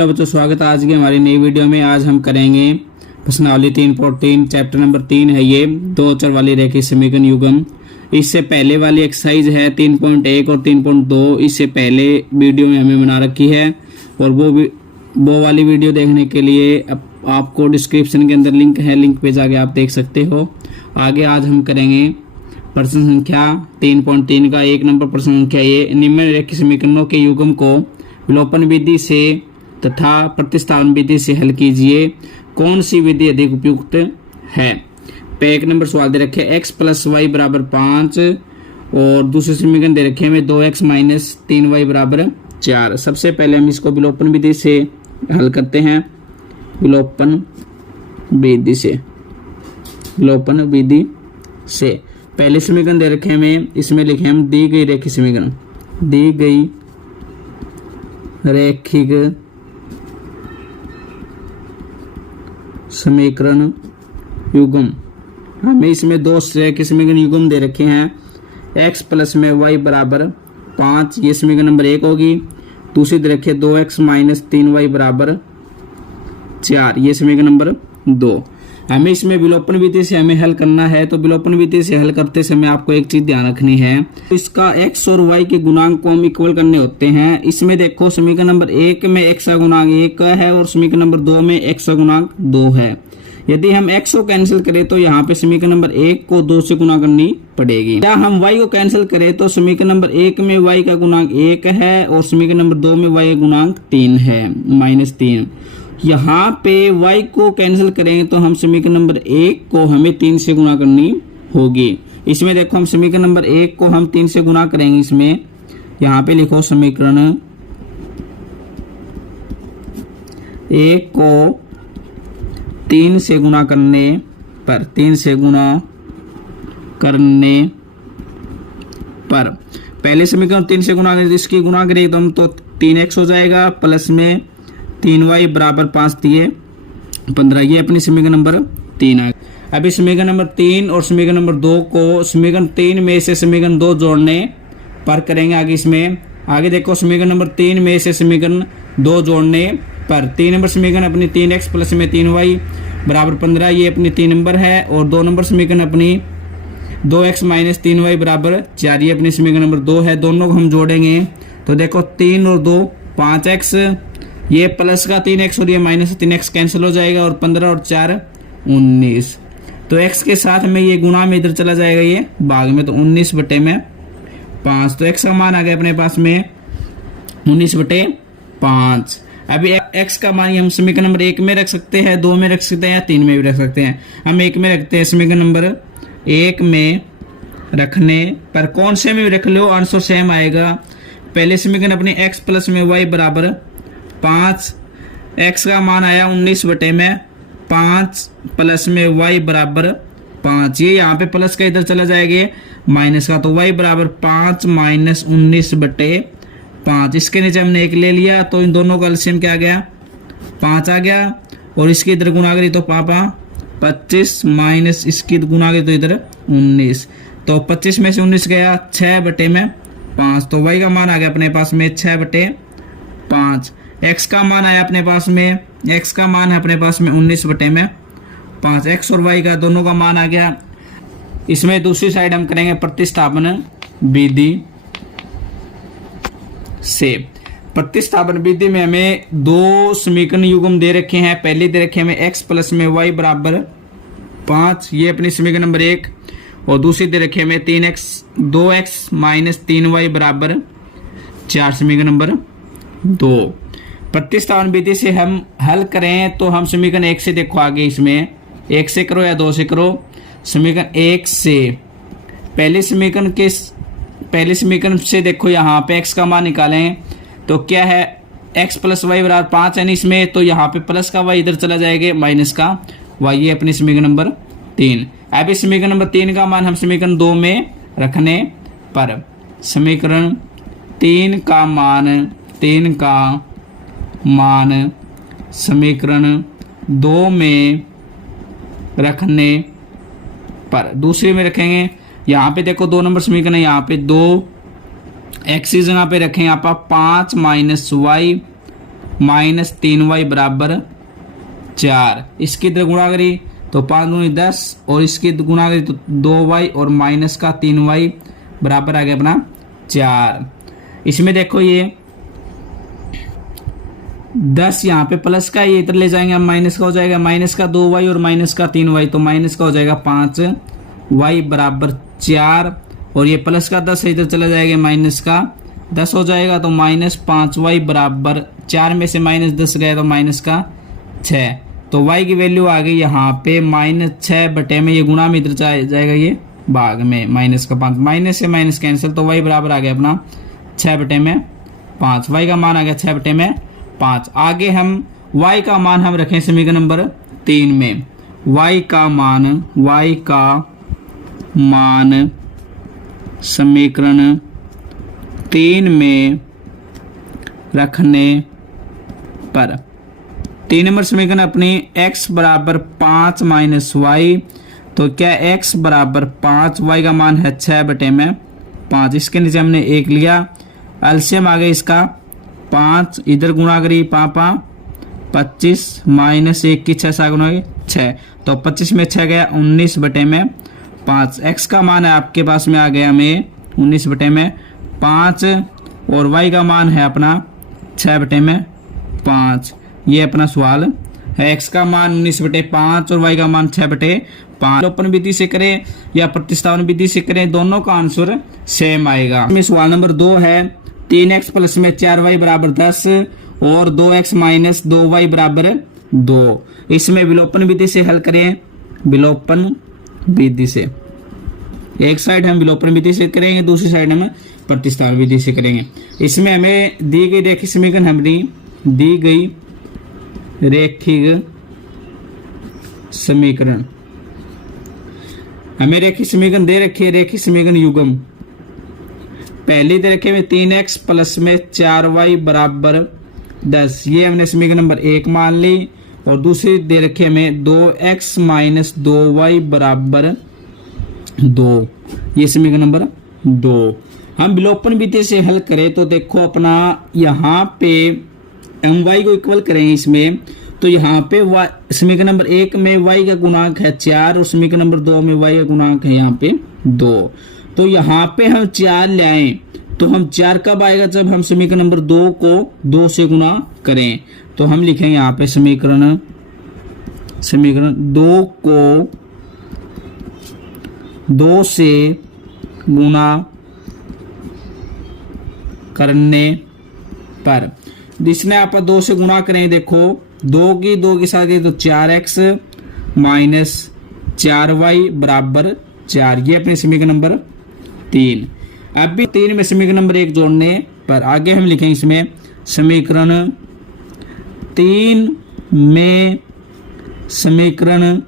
Hello बच्चों, स्वागत है आज की हमारी नई वीडियो में। आज हम करेंगे प्रश्नावली 3.3 चैप्टर नंबर 3 है ये, दो चर वाली रेखीय समीकरण युग्म। इससे पहले वाली एक्सरसाइज है 3.1 और 3.2, इससे पहले वीडियो में हमें बना रखी है और वो वाली वीडियो देखने के लिए आपको डिस्क्रिप्शन के अंदर लिंक है, लिंक पे जाके आप देख सकते हो। आगे आज हम करेंगे प्रश्न संख्या 3.3 का 1 नंबर प्रश्न संख्या ये, निम्न रेखीय समीकरणों के युग्म को विलोपन विधि से तथा प्रतिस्थापन विधि से हल कीजिए, कौन सी विधि अधिक उपयुक्त है। पे 1 नंबर सवाल दे रखे x + y = 5 और दूसरे समीकरण दे रखे हमें 2x - 3y = 4। सबसे पहले हम इसको विलोपन विधि से हल करते हैं। विलोपन विधि से पहले समीकरण दे रखे हमें, इसमें लिखे हम दी गई रेखीय समीकरण, दी गई रैखिक समीकरण युग्म। हमें इसमें दो रैखिक समीकरण युग्म दे रखे हैं, x + y = 5, ये समीकरण नंबर 1 होगी। दूसरी दे रखे 2x - 3y = 4, ये समीकरण नंबर 2। हमें इसमें विलोपन विधि से हमें हल करना है, तो विलोपन विधि से हल करते समय आपको एक चीज ध्यान रखनी है, तो इसका x और y के गुणांक को हम इक्वल करने होते हैं। इसमें देखो समीकरण नंबर 1 में x का गुणांक 1 है और समीकरण नंबर 2 में x का गुणांक 2 है। यदि हम x को कैंसिल करें तो यहाँ पे समीकरण नंबर 1 को 2 से गुणा करनी पड़ेगी। या हम y को कैंसिल करें तो समीकरण नंबर 1 में y का गुणांक 1 है और समीकरण नंबर 2 में y का गुणांक 3 है, -3। यहाँ पे y को कैंसिल करेंगे तो हम समीकरण नंबर 1 को हमें 3 से गुणा करनी होगी। इसमें देखो हम समीकरण नंबर 1 को हम 3 से गुणा करेंगे। इसमें यहाँ पे लिखो समीकरण 1 को 3 से गुणा करने पर, पहले समीकरण 3 से गुणा करें, इसकी गुणा करें एकदम तो 3x हो जाएगा, प्लस में 3y = 5 दिए 15, ये अपनी समीकरण नंबर 3 है। अभी समीकरण नंबर 3 और समीकरण नंबर 2 को समीकरण 3 में से समीकरण 2 जोड़ने पर करेंगे। आगे देखो समीकरण नंबर 3 में से समीकरण 2 जोड़ने पर 3 नंबर समीकरण अपनी 3x प्लस में 3y = 15, ये अपनी 3 नंबर है। और 2 नंबर समीकरण अपनी 2x - 3y = 4, ये अपनी समीकरण नंबर 2 है। दोनों को हम जोड़ेंगे तो देखो 3 और 2 5x, ये प्लस का 3x और ये -3x कैंसिल हो जाएगा और 15 और 4 19। तो x के साथ में ये गुणा में इधर चला जाएगा, ये भाग में, तो 19/5। तो x का मान आ गया अपने पास में 19/5। अभी x का मान हम समीकरण नंबर 1 में रख सकते हैं, 2 में रख सकते हैं या 3 में भी रख सकते हैं। हम 1 में रखते हैं। समीकरण नंबर 1 में रखने पर कौन से में भी रख लो आंसर सेम आएगा। पहले समीकरण अपने x + y = 5, x का मान आया 19/5 प्लस में y = 5, ये यहाँ पे प्लस का इधर चला जाएगा माइनस का, तो y = 5 - 19/5। इसके नीचे हमने 1 ले लिया तो इन दोनों का एलसीएम क्या आ गया, 5 आ गया। और इसकी इधर गुणा करी तो पापा 25 माइनस इसकी गुणा करी तो इधर 19, तो 25 में से 19 गया 6/5, तो y का मान आ गया अपने पास में 6/5। x का मान आया अपने पास में, x का मान है अपने पास में 19/5। x और y का दोनों का मान आ गया। इसमें दूसरी साइड हम करेंगे प्रतिस्थापन विधि से। प्रतिस्थापन विधि में हमें दो समीकरण युग्म दे रखे हैं। पहले दे रखे हमें x + में y = 5, ये अपनी समीकरण नंबर 1, और दूसरी दे रखे हमें 2x - 3y = 4, समीकरण नंबर 2। प्रतिस्थापन विधि से हम हल करें तो हम समीकरण 1 से देखो, आगे इसमें 1 से करो या 2 से करो। समीकरण 1 से पहले समीकरण से देखो, यहाँ पे x का मान निकालें तो क्या है, x + y = 5 है इसमें, तो यहाँ पे प्लस का y इधर चला जाएगा, माइनस का y, ये अपनी समीकरण नंबर 3। अब इस समीकरण नंबर 3 का मान हम समीकरण 2 में रखने पर समीकरण 3 का मान समीकरण 2 में रखने पर दूसरे में रखेंगे। यहाँ पे देखो 2 नंबर समीकरण है, यहाँ पे 2 एक्स की जगह पे रखें यहाँ पर 5 - y माइनस 3y बराबर 4। इसकी इधर गुणा करी तो 5 दूनी 10 और इसकी गुणा करी तो 2y और माइनस का 3y बराबर आ गया अपना 4। इसमें देखो ये 10 यहाँ पे प्लस का, ये इधर ले जाएंगे हम माइनस का हो जाएगा, माइनस का 2y और माइनस का 3y, तो माइनस का हो जाएगा 5y बराबर 4 और ये प्लस का 10 इधर चला जाएगा, माइनस का 10 हो जाएगा, तो माइनस 5y बराबर 4 में से माइनस 10 गया तो माइनस का 6। तो y की वैल्यू आ गई यहाँ पे माइनस 6 बटे में, ये गुणा में इधर जाएगा ये भाग में, माइनस का 5, माइनस से माइनस कैंसिल, तो y बराबर आ गया अपना 6 बटे में 5। y का मान आ गया 6 बटे में 5। आगे हम y का मान हम रखें समीकरण नंबर 3 में। y का मान समीकरण 3 में रखने पर 3 नंबर समीकरण अपनी x बराबर 5 माइनस y, तो क्या x बराबर 5, y का मान है 6 बटे में 5। इसके नीचे हमने 1 लिया, एलसीएम आ गया इसका 5, इधर गुणा करी पापा 25 माइनस 1 की 6 गुणा 6, तो 25 में 6 गया 19 बटे में 5। x का मान है आपके पास में आ गया हमें 19 बटे में 5 और y का मान है अपना 6 बटे में 5। ये अपना सवाल है, x का मान 19 बटे 5 और y का मान 6 बटे 5। ओपन विधि से करें या प्रतिस्थापन विधि से करें, दोनों का आंसर सेम आएगा। सवाल नंबर 2 है 3x प्लस में 4y बराबर 10 और 2x माइनस 2y बराबर 2। इसमें विलोपन विधि से हल करें, विलोपन विधि से, एक साइड हम विलोपन विधि से करेंगे, दूसरी साइड हम प्रतिस्थापन विधि से करेंगे। इसमें हमें दी गई रेखिक समीकरण, हमारी दी गई रेखिक समीकरण, हमें रेखिक समीकरण दे रखी है, रेखिक समीकरण युग्म पहली दे रखे में 3x प्लस में 4y बराबर 10, ये हमने समीकरण नंबर 1 मान ली, और दूसरी दे रखे हमें 2x माइनस 2y बराबर 2, ये समीकरण नंबर 2। हम विलोपन विधि से हल करें तो देखो अपना यहाँ पे हम y को इक्वल करेंगे इसमें, तो यहाँ पे समीकरण नंबर 1 में y का गुणांक है 4 और समीकरण नंबर 2 में y का गुणांक है यहाँ पे 2। तो यहाँ पे हम 4 ले आए, तो हम 4 कब आएगा, जब हम समीकरण नंबर 2 को 2 से गुणा करें। तो हम लिखेंगे यहाँ पे समीकरण 2 को 2 से गुणा करने पर, जिसने आप 2 से गुणा करें, देखो 2 के साथ ये तो 4x माइनस 4y बराबर 4, ये अपने समीकरण नंबर 3। अब भी 3 में समीकरण नंबर 1 जोड़ने पर आगे हम लिखेंगे इसमें समीकरण 3 में समीकरण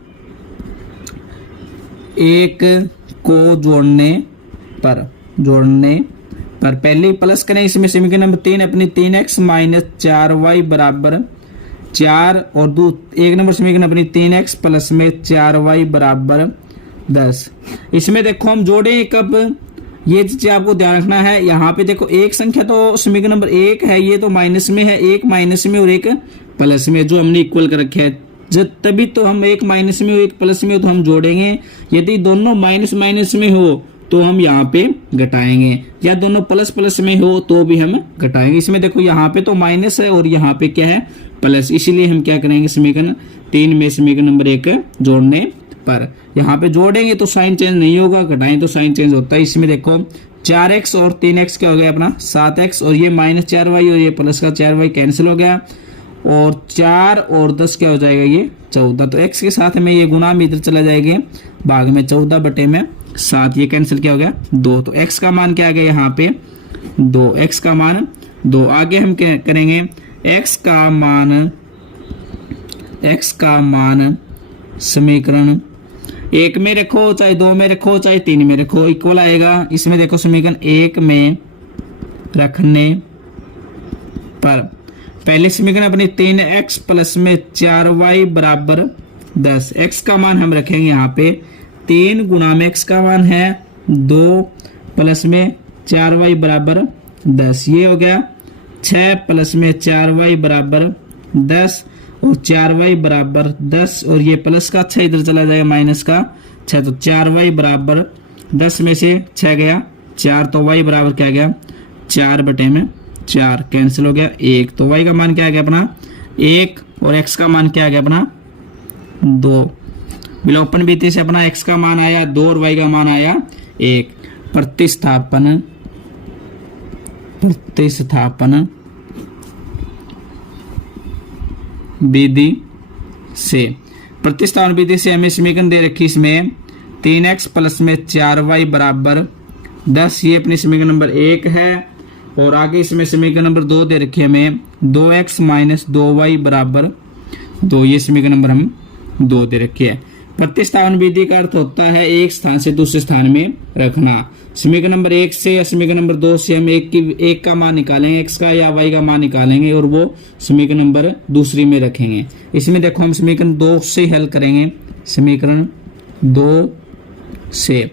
1 को जोड़ने पर पहले प्लस करें, इसमें समीकरण नंबर 3 अपनी 3x माइनस 4y बराबर 4 और 1 नंबर समीकरण अपनी 3x प्लस में 4y बराबर 10। इसमें देखो हम जोड़े कब, ये चीज आपको ध्यान रखना है। यहाँ पे देखो एक संख्या तो समीकरण नंबर 1 है, ये तो माइनस में है, एक माइनस में और एक प्लस में, जो हमने इक्वल कर रखे हैं, तभी तो हम एक माइनस में और एक प्लस में हो तो हम जोड़ेंगे। यदि दोनों माइनस माइनस में हो तो हम यहाँ पे घटाएंगे, या दोनों प्लस प्लस में हो तो भी हम घटाएंगे। इसमें देखो यहाँ पे तो माइनस है और यहाँ पे क्या है प्लस, इसीलिए हम क्या करेंगे समीकरण 3 में समीकरण नंबर 1 जोड़ने पर यहाँ पे जोड़ेंगे तो साइन चेंज नहीं होगा, घटाएं तो साइन चेंज होता है। इसमें देखो 4x और 3x क्या हो गया अपना 7x, और ये माइनस 4y और ये प्लस का 4y कैंसिल हो गया, और 4 और 10 क्या हो जाएगा ये 14। तो x के साथ में ये गुणा में इधर चला जाएगा भाग में 14 बटे में 7, ये कैंसिल क्या हो गया 2। तो x का मान क्या आ गया यहाँ पे 2, x का मान 2। आगे हम क्या करेंगे, x का मान समीकरण 1 में रखो, चाहे 2 में रखो, चाहे 3 में रखो, इक्वल आएगा। इसमें देखो समीकरण 1 में रखने पर पहले समीकरण अपनी 3x प्लस में 4y बराबर 10, x का मान हम रखेंगे यहाँ पे 3 गुणा में x का मान है 2 प्लस में 4y बराबर 10, ये हो गया 6 प्लस में 4y बराबर 10 और 4y बराबर 10 और ये प्लस का 6 इधर चला जाएगा माइनस का 6, तो 4y बराबर 10 में से 6 गया 4, तो y बराबर क्या गया 4/4 कैंसिल हो गया 1, तो y का मान क्या आ गया अपना 1 और x का मान क्या आ गया अपना 2। विलोपन विधि से अपना x का मान आया 2 और y का मान आया 1। प्रतिस्थापन विधि से हमें समीकरण दे रखी इसमें 3x प्लस में 4y बराबर 10, ये अपनी समीकरण नंबर 1 है। और आगे इसमें समीकरण नंबर 2 दे रखी है हमें 2x माइनस 2y बराबर 2, ये समीकरण नंबर हम 2 दे रखी है। प्रतिस्थापन विधि का अर्थ होता है एक स्थान से दूसरे स्थान में रखना। समीकरण नंबर 1 से या समीकरण नंबर 2 से हम एक का मान निकालेंगे, x का या y का मान निकालेंगे और वो समीकरण नंबर दूसरी में रखेंगे। इसमें देखो हम समीकरण 2 से हल करेंगे। समीकरण 2 से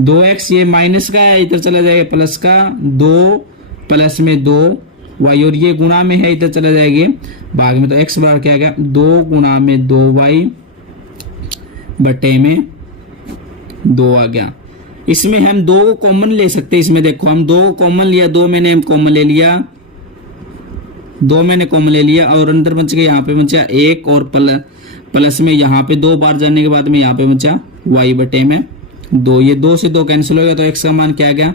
2x ये माइनस का है, इधर चला जाएगा प्लस का 2 प्लस में 2y और ये गुणा में है, इधर चला जाएगा भाग में, तो x बराबर क्या आ गया 2 गुणा में 2y बटे में 2 आ गया। इसमें हम 2 को कॉमन ले सकते हैं। इसमें देखो हम 2 को कॉमन लिया, 2 मैंने कॉमन ले लिया, 2 मैंने कॉमन ले लिया और अंदर बच गया यहाँ पे बचा 1 और प्लस में यहाँ पे 2 बार जाने के बाद में यहाँ पे बचा y बटे में 2। ये 2 से 2 कैंसिल हो गया, तो x का मान क्या आ गया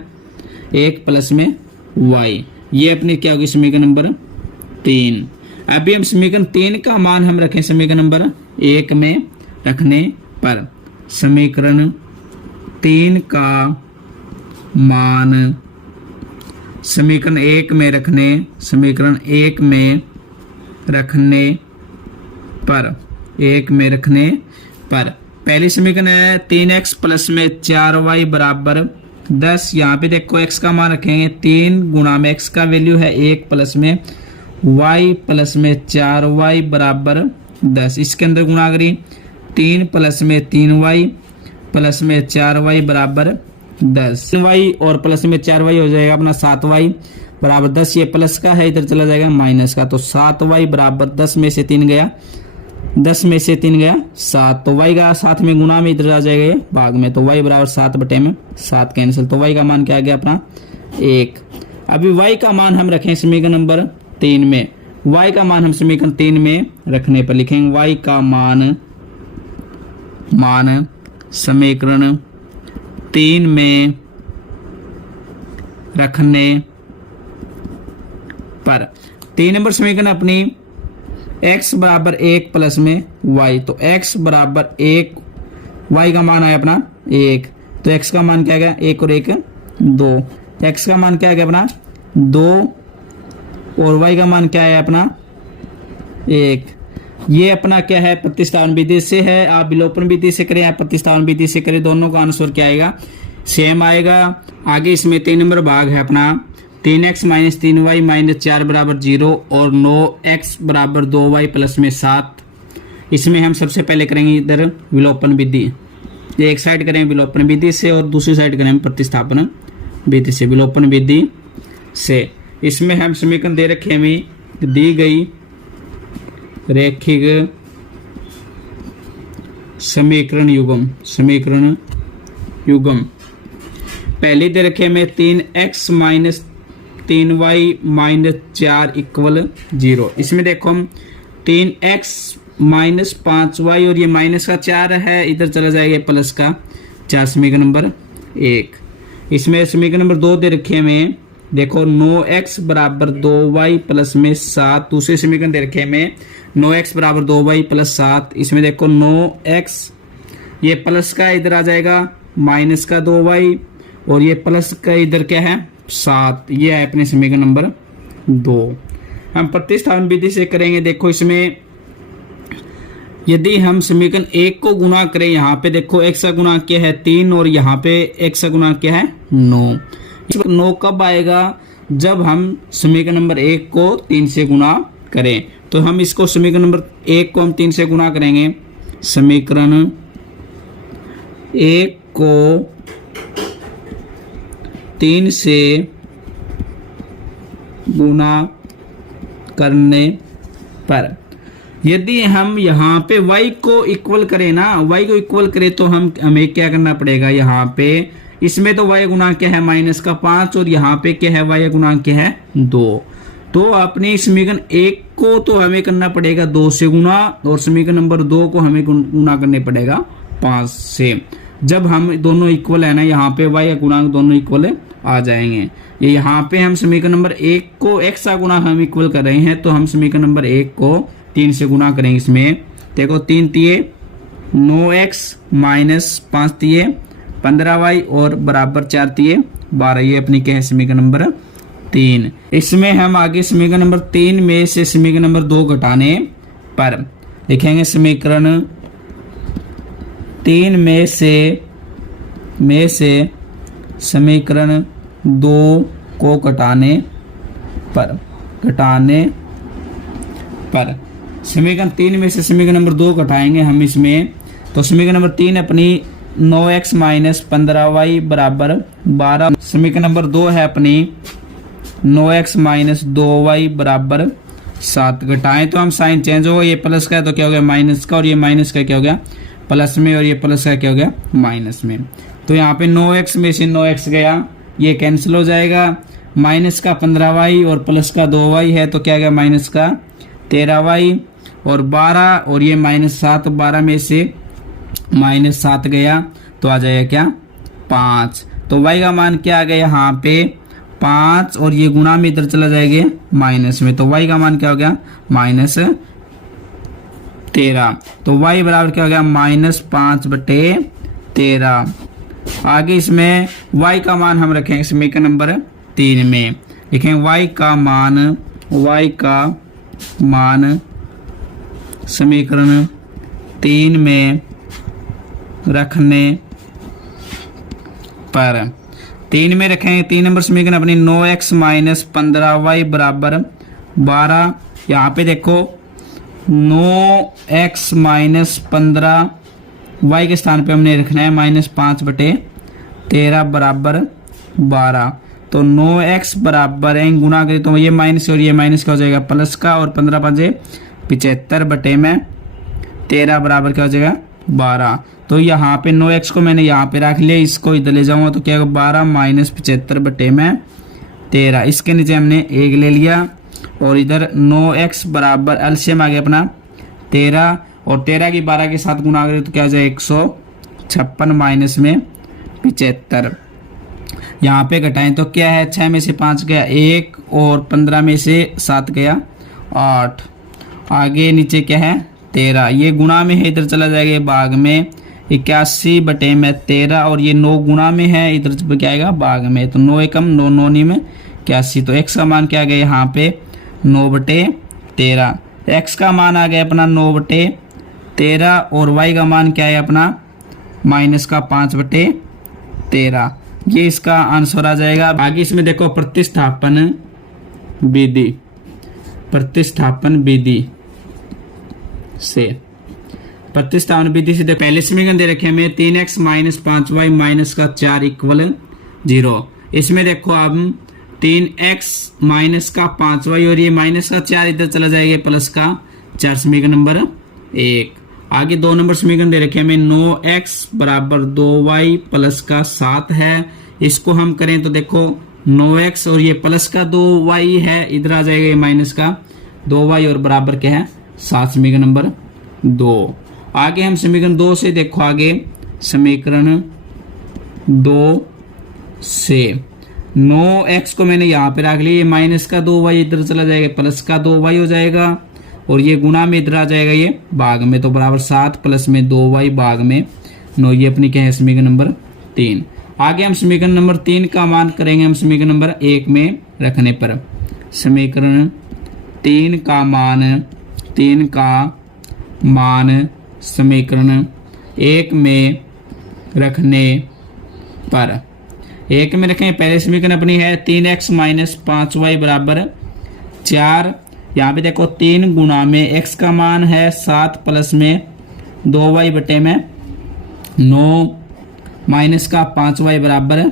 1 प्लस में y। ये अपनी क्या होगी समीकरण नंबर 3। अभी हम समीकरण 3 का मान हम रखें समीकरण नंबर 1 में रखने पर। समीकरण 3 का मान समीकरण 1 में रखने पर पहली समीकरण है 3x प्लस में 4y बराबर 10। यहाँ पे देखो x का मान रखेंगे 3 गुणा में x का वैल्यू है 1 प्लस में y प्लस में 4y बराबर 10। इसके अंदर गुणा करी 3 प्लस में 3y प्लस में 4y बराबर 10। 3y और प्लस में 4y हो जाएगा अपना 7y बराबर 10। ये प्लस का है, इधर चला जाएगा माइनस का, तो 7y बराबर 10 में से 3 गया 7, तो y का साथ में गुणा में इधर आ जाएगा ये भाग में, तो y बराबर 7 बटे में 7 कैंसिल, तो y का मान क्या आ गया अपना 1। अभी y का मान हम रखें समीकरण नंबर 3 में। y का मान हम समीकरण 3 में रखने पर लिखेंगे y का मान समीकरण 3 में रखने पर 3 नंबर समीकरण अपनी x बराबर 1 प्लस में y, तो x बराबर 1, y का मान आया अपना 1, तो x का मान क्या आ गया 1 और 1 2, x का मान क्या आ गया अपना 2 और y का मान क्या है अपना 1। ये अपना क्या है प्रतिस्थापन विधि से है। आप विलोपन विधि से करें या प्रतिस्थापन विधि से करें, दोनों का आंसर क्या आएगा सेम आएगा। आगे इसमें 3 नंबर भाग है अपना 3x माइनस 3y माइनस 4 बराबर 0 और 9x बराबर 2y प्लस में 7। इसमें हम सबसे पहले करेंगे इधर विलोपन विधि। ये एक साइड करेंगे विलोपन विधि से और दूसरी साइड करेंगे प्रतिस्थापन विधि से। विलोपन विधि से इसमें हम समीकरण दे रखे हमें दी गई रैखिक समीकरण युग्म पहले दे रखे हमें 3x minus 3y minus 4 equal 0। इसमें देखो हम 3x माइनस 5y और ये माइनस का 4 है, इधर चला जाएगा प्लस का 4, समीकरण नंबर 1। इसमें समीकरण नंबर 2 दे रखे हमें देखो 9x बराबर 2y प्लस में 7। दूसरे समीकरण दे रखे हमें 9x बराबर 2y प्लस 7। इसमें देखो 9x ये प्लस का इधर आ जाएगा माइनस का 2y और ये प्लस का इधर क्या है 7। ये है अपने समीकरण नंबर 2। हम प्रतिस्थापन विधि से करेंगे। देखो इसमें यदि हम समीकरण 1 को गुणा करें, यहाँ पे देखो x का गुणा क्या है 3 और यहाँ पे x का गुणा क्या है 9। 9 कब आएगा जब हम समीकरण नंबर 1 को 3 से गुणा करें। तो हम इसको समीकरण नंबर 1 को हम 3 से गुणा करेंगे। समीकरण 1 को 3 से गुणा करने पर यदि हम यहाँ पे y को इक्वल करें ना, y को इक्वल करें तो हमें क्या करना पड़ेगा, यहाँ पे इसमें तो y गुणांक क्या है -5 और यहाँ पे क्या है y गुणांक क्या है 2। तो अपने समीकरण 1 को तो हमें करना पड़ेगा 2 से गुना और समीकरण नंबर 2 को हमें गुना करने पड़ेगा 5 से। जब हम दोनों इक्वल है ना, यहाँ पे y गुणांक दोनों इक्वल आ जाएंगे। ये यहाँ पे हम समीकरण नंबर 1 को x का गुणांक हम इक्वल कर रहे हैं, तो हम समीकरण नंबर 1 को 3 से गुना करेंगे। इसमें देखो 3 तिये 9x माइनस 5 तिये 15y और बराबर 4 तिये 12। ये अपनी क्या है समीकरण नंबर 3। इसमें हम आगे समीकरण नंबर 3 में से समीकरण नंबर 2 घटाने पर लिखेंगे समीकरण 3 में से समीकरण 2 को घटाने पर समीकरण 3 में से समीकरण नंबर 2 घटाएंगे हम इसमें, तो समीकरण नंबर 3 अपनी 9x माइनस 15y बराबर 12। समीकरण नंबर 2 है अपनी 9x माइनस 2y बराबर 7। घटाएं तो हम साइन चेंज होगा, ये प्लस का है तो क्या हो गया माइनस का, और ये माइनस का क्या हो गया प्लस में, और ये प्लस का क्या हो गया माइनस में। तो यहाँ पे 9x में से 9x गया, ये कैंसिल हो जाएगा। माइनस का 15y और प्लस का 2y है तो क्या गया माइनस का 13y और 12 और ये -7, 12 में से -7 गया तो आ जाएगा क्या 5। तो y का मान क्या आ गया यहाँ पे 5 और ये गुणा में इधर चला जाएगा माइनस में, तो y का मान क्या हो गया -13। तो y बराबर क्या हो गया -5/13। आगे इसमें y का मान हम रखेंगे समीकरण नंबर 3 में। लिखेंगे y का मान समीकरण 3 में रखने पर 3 में रखेंगे 3 नंबर समीकरण अपनी 9x माइनस 15y बराबर 12। यहाँ पे देखो 9x माइनस 15 y के स्थान पे हमने रखना है -5/13 बराबर 12। तो 9x बराबर है गुना करें तो ये माइनस और ये माइनस का हो जाएगा प्लस का, और 15 5 75/13 बराबर क्या हो जाएगा 12। तो यहाँ पे 9x को मैंने यहाँ पे रख लिया, इसको इधर ले जाऊंगा तो क्या होगा 12 माइनस 75/13। इसके नीचे हमने 1 ले लिया और इधर 9x बराबर एलसीएम आ गया अपना 13, और 13 की 12 के साथ गुना करें तो क्या हो जाएगा 156 माइनस में 75। यहाँ पे घटाएं तो क्या है 6 में से 5 गया 1 और 15 में से 7 गया 8। आगे नीचे क्या है 13, ये गुणा में है इधर चला जाएगा भाग में 81/13, और ये 9 गुणा में है इधर क्या आएगा भाग में, तो 9 एकम 9 9 नी में 81। तो x का मान क्या आ गया यहाँ पे 9/13। x का मान आ गया अपना 9/13 और y का मान क्या है अपना माइनस का 5/13। ये इसका आंसर आ जाएगा। आगे इसमें देखो प्रतिस्थापन विधि से देखो पहले समीकरण दे रखे हमें 3x माइनस 5y माइनस का 4 = 0। इसमें देखो अब 3x माइनस का 5y और ये माइनस का 4 इधर चला जाएगा प्लस का 4, समीकरण नंबर 1। आगे 2 नंबर समीकरण दे रखे हमें 9x बराबर 2y प्लस का 7 है। इसको हम करें तो देखो 9x और ये प्लस का 2y है, इधर आ जाएगा ये माइनस का 2y और बराबर क्या है 7, समीकरण नंबर 2। आगे हम समीकरण 2 से देखो, आगे समीकरण 2 से 9x को मैंने यहाँ पे रख लिया, ये माइनस का 2y इधर चला जाएगा प्लस का 2y हो जाएगा, और ये गुणा में इधर आ जाएगा ये भाग में, तो बराबर 7 प्लस में 2y भाग में 9। ये अपनी क्या है समीकरण नंबर 3। आगे हम समीकरण नंबर 3 का मान करेंगे हम समीकरण नंबर 1 में रखने पर। समीकरण 3 का मान समीकरण 1 में रखने पर 1 में रखें। पहले समीकरण अपनी है 3x माइनस 5y बराबर 4। यहाँ पे देखो 3 गुणा में x का मान है 7 प्लस में 2y बटे में 9 माइनस का 5y बराबर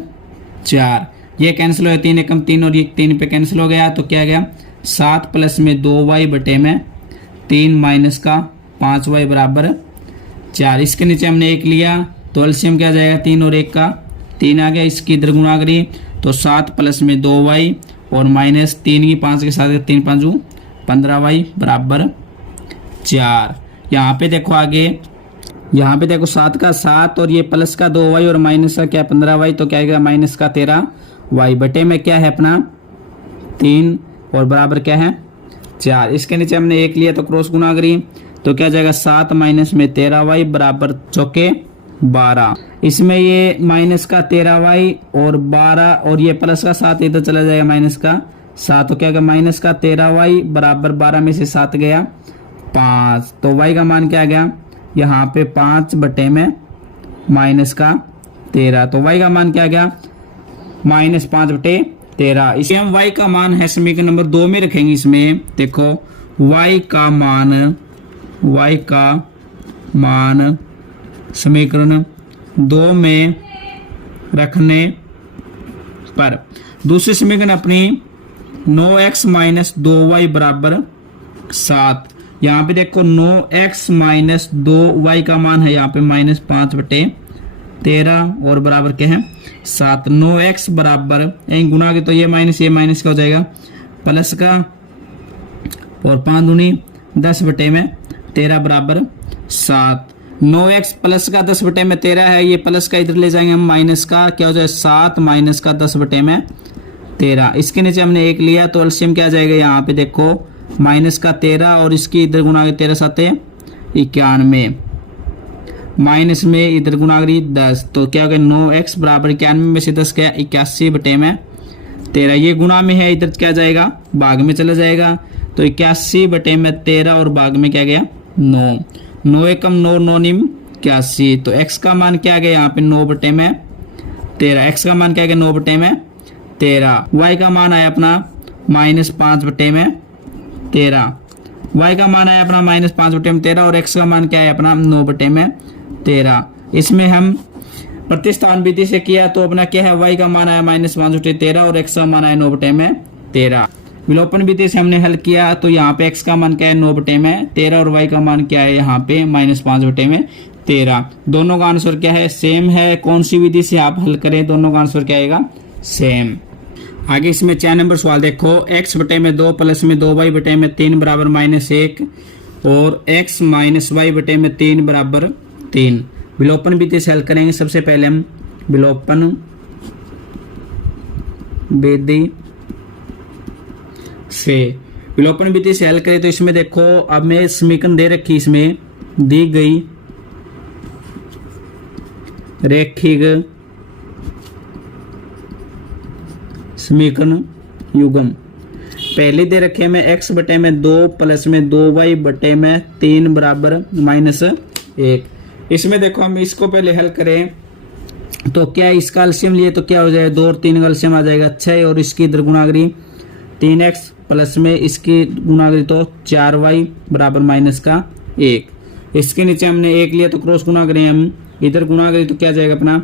4। ये कैंसिल हो गया 3 एकम 3 और ये 3 पे कैंसिल हो गया, तो क्या गया 7 प्लस में 2y बटे में 3 माइनस का 5y बराबर 4। इसके नीचे हमने 1 लिया तो एलसीएम क्या आ जाएगा 3 और 1 का 3 आ गया। इसकी इधर गुणा करी तो 7 प्लस में 2y और माइनस 3 की 5 के साथ 3 5 15y बराबर 4। यहाँ पे देखो आगे, यहाँ पे देखो 7 का 7 और ये प्लस का 2y और माइनस का क्या 15y, तो क्या आएगा माइनस का 13y बटे में क्या है अपना 3 और बराबर क्या है 4। इसके नीचे हमने 1 लिया तो क्रॉस गुणा करी तो क्या जाएगा 7 माइनस में 13y बराबर चौके 12। इसमें ये माइनस का 13y और 12 और ये प्लस का 7 इधर चला जाएगा माइनस का 7, तो क्या होगा माइनस का 13y बराबर 12 में से 7 गया 5, तो y का मान क्या आ गया यहाँ पे 5 बटे में माइनस का 13, तो y का मान क्या आ गया माइनस 5 बटे 13। इसे हम y का मान है समीकरण नंबर 2 में रखेंगे। इसमें देखो y का मान समीकरण 2 में रखने पर दूसरी समीकरण अपनी 9x माइनस 2y बराबर 7। यहाँ पे देखो 9x माइनस 2y का मान है यहाँ पे माइनस 5 बटे 13 और बराबर क्या है 7। 9x बराबर गुणा के तो ये माइनस का हो जाएगा प्लस का और 5 दूनी 10 बटे में 13 बराबर 7। 9x प्लस का 10 बटे में 13 है, ये प्लस का इधर ले जाएंगे हम माइनस का क्या हो जाए 7 माइनस का 10 बटे में 13। इसके नीचे हमने 1 लिया तो एलसीएम क्या आ जाएगा यहाँ पे देखो माइनस का 13 और इसकी इधर गुणा के 13 7 91 माइनस में इधर गुणा करी 10, तो क्या हो गया 9x बराबर 91 में से 10 क्या 81 बटे में 13। ये गुणा में है इधर क्या जाएगा भाग में चला जाएगा, तो 81 बटे में 13 और भाग में क्या गया 9, 9 एकम 9 9 निम 81, तो x का मान क्या आ गया यहाँ पे 9 बटे में 13। x का मान क्या आ गया 9 बटे में 13। y का मान आया अपना माइनस 5 बटे में 13। y का मान आया अपना माइनस 5 बटे में 13 और x का मान क्या है अपना 9 बटे में 13। इसमें हम प्रतिस्थापन विधि से किया तो अपना क्या है y का मान आया माइनस 5 बटे 13 और x का मान आया 9 बटे में 13। विलोपन विधि से हमने हल किया तो यहाँ पे x का मान क्या है 9 बटे में 13 और y का मान क्या है यहाँ पे माइनस 5 बटे में 13। दोनों का आंसर क्या है सेम है। कौन सी विधि से आप हल करें दोनों का आंसर क्या आएगा सेम। आगे इसमें 4 नंबर सवाल देखो x बटे में 2 प्लस में 2y बटे में 3 बराबर -1 और x माइनस y बटे में 3 बराबर 3। विलोपन विधि से हल करेंगे। सबसे पहले हम विलोपन विधि से हल करें तो इसमें देखो अब मैं समीकरण दे रखी, इसमें दी गई रेखिक समीकरण युग्म पहले दे रखे में x बटे में 2 प्लस में 2y बटे में 3 बराबर -1। इसमें देखो हम इसको पहले हल करें तो क्या इसका एलसीएम लिए तो क्या हो जाएगा 2 और 3 का एलसीएम आ जाएगा 6 और इसकी इधर गुणा करी 3x प्लस में इसकी गुणा करी तो 4y बराबर -1। इसके नीचे हमने 1 लिया तो क्रॉस गुणा करें हम इधर गुणा करें तो क्या जाएगा अपना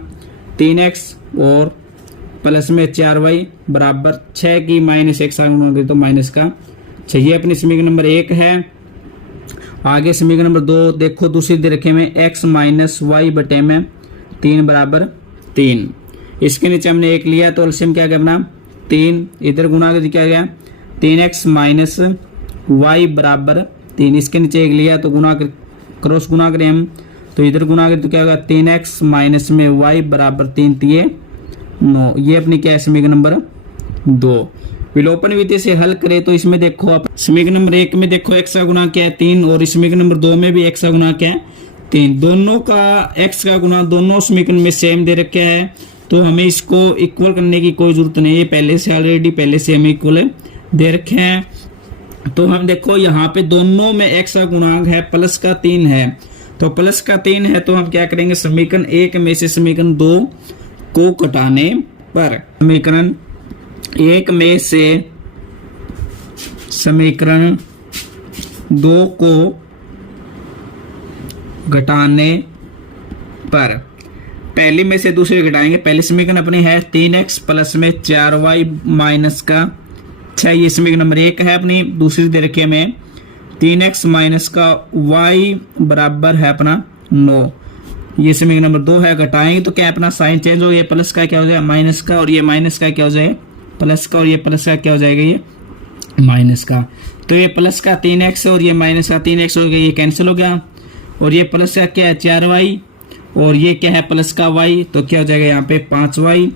3x और प्लस में 4y बराबर 6 की -1 से गुणा करें तो माइनस का 6। ये अपनी समीकरण नंबर 1 है। आगे समीकरण नंबर 2 देखो दूसरी दे रखे में x माइनस y बटे में 3 बराबर 3। इसके नीचे हमने 1 लिया तो एलसीएम क्या गया अपना 3, इधर गुणा कर क्या गया 3x माइनस y बराबर 3। इसके नीचे 1 लिया तो गुणा कर क्रॉस गुणा करें हम तो इधर गुणा करें तो क्या होगा 3x माइनस में y बराबर 3 3 9। ये अपनी क्या है समीकरण नंबर 2। विलोपन विधि से हल करें तो इसमें देखो आप समीकरण नंबर 1 में देखो x का गुणा क्या है 3 और समीकरण नंबर 2 में भी x का गुणा क्या है 3। दोनों का x का गुणा दोनों समीकरण में सेम दे रखा है तो हमें इसको इक्वल करने की कोई जरूरत नहीं है। पहले से हमें इक्वल दे रखे हैं। तो हम देखो यहाँ पे दोनों में x का गुणांक है प्लस का 3 है, तो प्लस का 3 है तो हम क्या करेंगे समीकरण 1 में से समीकरण 2 को घटाने पर समीकरण 1 में से समीकरण 2 को घटाने पर पहली में से दूसरे घटाएंगे। पहली समीकरण अपनी है 3x प्लस में 4y माइनस का 6 ये समीकरण नंबर 1 है अपनी। दूसरी दे रखी है हमें 3x माइनस का y बराबर है अपना 9, ये समीकरण नंबर 2 है। घटाएंगे तो क्या अपना साइन चेंज हो गया, प्लस का क्या हो जाएगा माइनस का, और ये माइनस का क्या हो जाएगा प्लस का, और ये प्लस का क्या हो जाएगा ये माइनस का। तो ये प्लस का 3x और ये माइनस का 3x हो गया, ये कैंसिल हो गया। और ये प्लस का क्या है 4y, और ये क्या है प्लस का y, तो क्या हो जाएगा यहाँ पे 5y,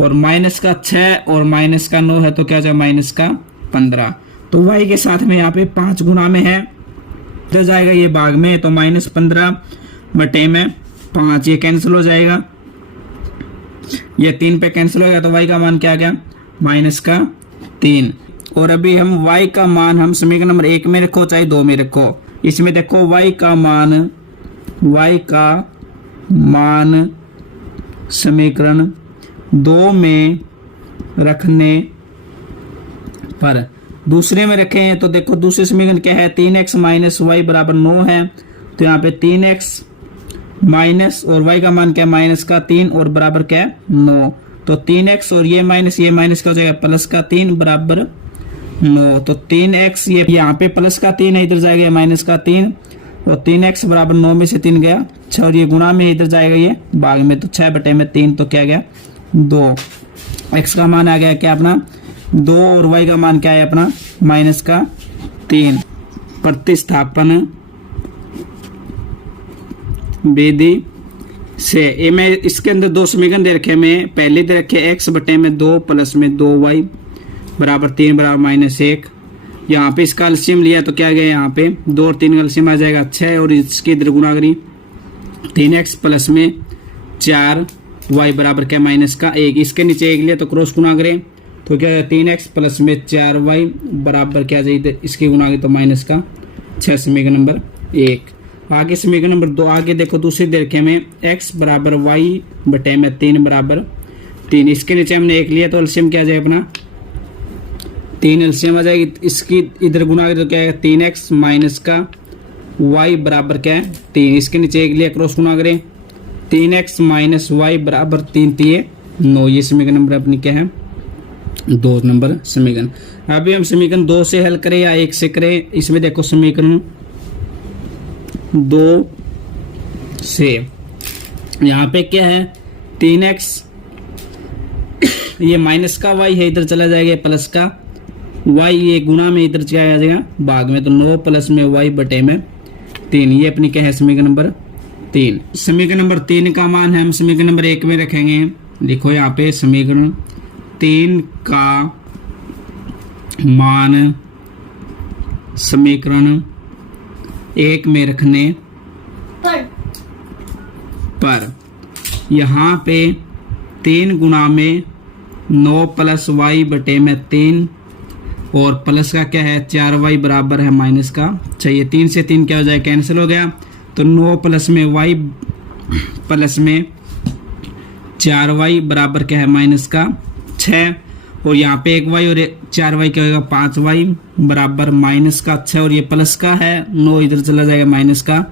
और माइनस का 6 और माइनस का 9 है तो क्या हो जाएगा माइनस का 15। तो y के साथ में यहाँ पे 5 गुना में है, तो जाएगा ये भाग में, तो -15 बटे में 5 ये कैंसिल हो जाएगा, ये 3 पे कैंसिल हो गया, तो y का मान क्या आ गया माइनस का 3। और अभी हम y का मान हम समीकरण नंबर 1 में रखो चाहे 2 में रखो, इसमें देखो y का मान समीकरण 2 में रखने पर दूसरे में रखे हैं, तो देखो दूसरे समीकरण क्या है 3x माइनस वाई बराबर 9 है, तो यहाँ पे 3x माइनस और y का मान क्या है माइनस का 3 और बराबर क्या है 9, तो 3x और ये माइनस क्या हो जाएगा प्लस का 3 बराबर 9, तो 3x ये यहाँ पे प्लस का 3 है, इधर जाएगा माइनस का 3, और 3x बराबर 9 में से 3 गया 6, और ये गुणा में इधर जाएगा ये भाग में, तो 6 बटे में 3, तो क्या गया 2। x का मान आ गया क्या अपना 2, और y का मान क्या है अपना माइनस का 3। प्रतिस्थापन विधि से ये मैं इसके अंदर 2 समीकरण दे रखे, में पहले दे रखे x बटे में 2 प्लस में 2y बराबर 3 बराबर -1। यहाँ पे इसका एलसीएम लिया तो क्या गया यहाँ पे 2 और 3 का एलसीएम आ जाएगा 6, और इसकी इधर गुणा करी 3x प्लस में 4y बराबर क्या माइनस का 1, इसके नीचे 1 लिया तो क्रॉस गुणा करें तो क्या 3x प्लस में 4y बराबर क्या जाए इसकी गुणा करें तो माइनस का 6, समीकरण नंबर 1। आगे समीकरण नंबर 2, आगे देखो दूसरी दे रखे में x बराबर y बटे में 3 बराबर 3, इसके नीचे हमने 1 लिया तो एलसीएम क्या आ जाएगा अपना 3 एलसीएम आ जाएगी, इसकी इधर गुणा करें तो क्या है 3x माइनस का y बराबर क्या है 3, इसके नीचे 1 लिया क्रॉस गुणा करें 3x माइनस y बराबर 3 3 9, ये समीकरण नंबर अपनी क्या है 2 नंबर समीकरण। अभी हम समीकरण 2 से हल करें या 1 से करें, इसमें देखो समीकरण 2 से यहाँ पे क्या है 3x ये माइनस का y है, इधर चला जाएगा प्लस का y, ये गुणा में इधर क्या आ जाएगा भाग में, तो 9 प्लस में y बटे में 3, ये अपनी क्या है समीकरण नंबर 3। समीकरण नंबर 3 का मान है हम समीकरण नंबर 1 में रखेंगे। देखो यहाँ पे समीकरण 3 का मान समीकरण 1 में रखने पर यहाँ पे 3 गुणा में 9 प्लस y बटे में 3, और प्लस का क्या है 4y बराबर है माइनस का 6, 3 से 3 क्या हो जाए कैंसिल हो गया, तो 9 प्लस में y प्लस में 4y बराबर क्या है माइनस का 6, और यहाँ पे 1y और 4y क्या होगा 5y बराबर माइनस का 6, और ये प्लस का है 9 इधर चला जाएगा माइनस का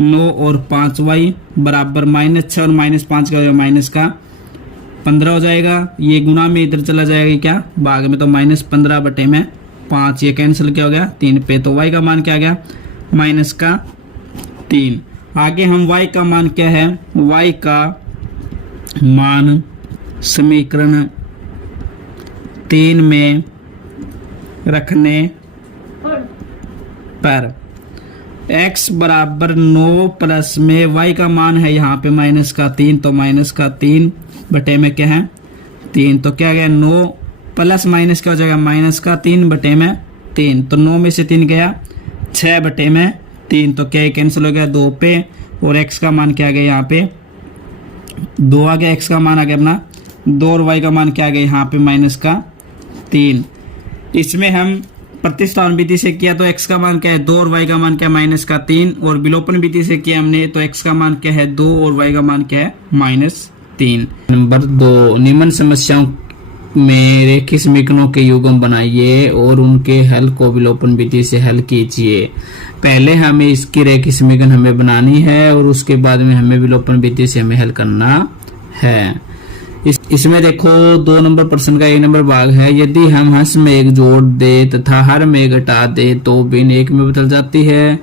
9, और 5y बराबर -6 और -5 क्या हो जाएगा माइनस का 15 हो जाएगा, ये गुणा में इधर चला जाएगा क्या भाग में, तो -15 बटे में 5, ये कैंसिल क्या हो गया 3 पे, तो y का मान क्या आ गया माइनस का 3। आगे हम y का मान क्या है, y का मान समीकरण 3 में रखने पर x बराबर 9 प्लस में y का मान है यहाँ पे माइनस का 3, तो माइनस का 3 बटे में क्या है 3, तो क्या गया 9 प्लस माइनस क्या हो जाएगा माइनस का 3 बटे में 3, तो 9 में से 3 गया 6 बटे में 3, तो क्या कैंसिल हो गया 2 पे, और x का मान क्या आ गया यहाँ पे 2 आ गया, x का मान आ गया अपना 2, और y का मान क्या आ गया यहाँ पे माइनस का 3। इसमें हम प्रतिस्थापन विधि से किया तो x का मान क्या है 2 और y का मान क्या है माइनस का 3, और विलोपन विधि से किया हमने तो x का मान क्या है 2 और y का मान क्या है -3। नंबर 2, निम्न समस्याओं में रेखीय समीकरणों के युग्म बनाइए और उनके हल को विलोपन विधि से हल कीजिए। पहले हमें इसकी रेखीय समीकरण हमें बनानी है और उसके बाद में हमें विलोपन विधि से हमें हल करना है। इसमें देखो 2 नंबर प्रश्न का 1 नंबर भाग है। यदि हम हंस में 1 जोड़ दे तथा हर में 1 घटा दे तो भिन्न 1 में बदल जाती है।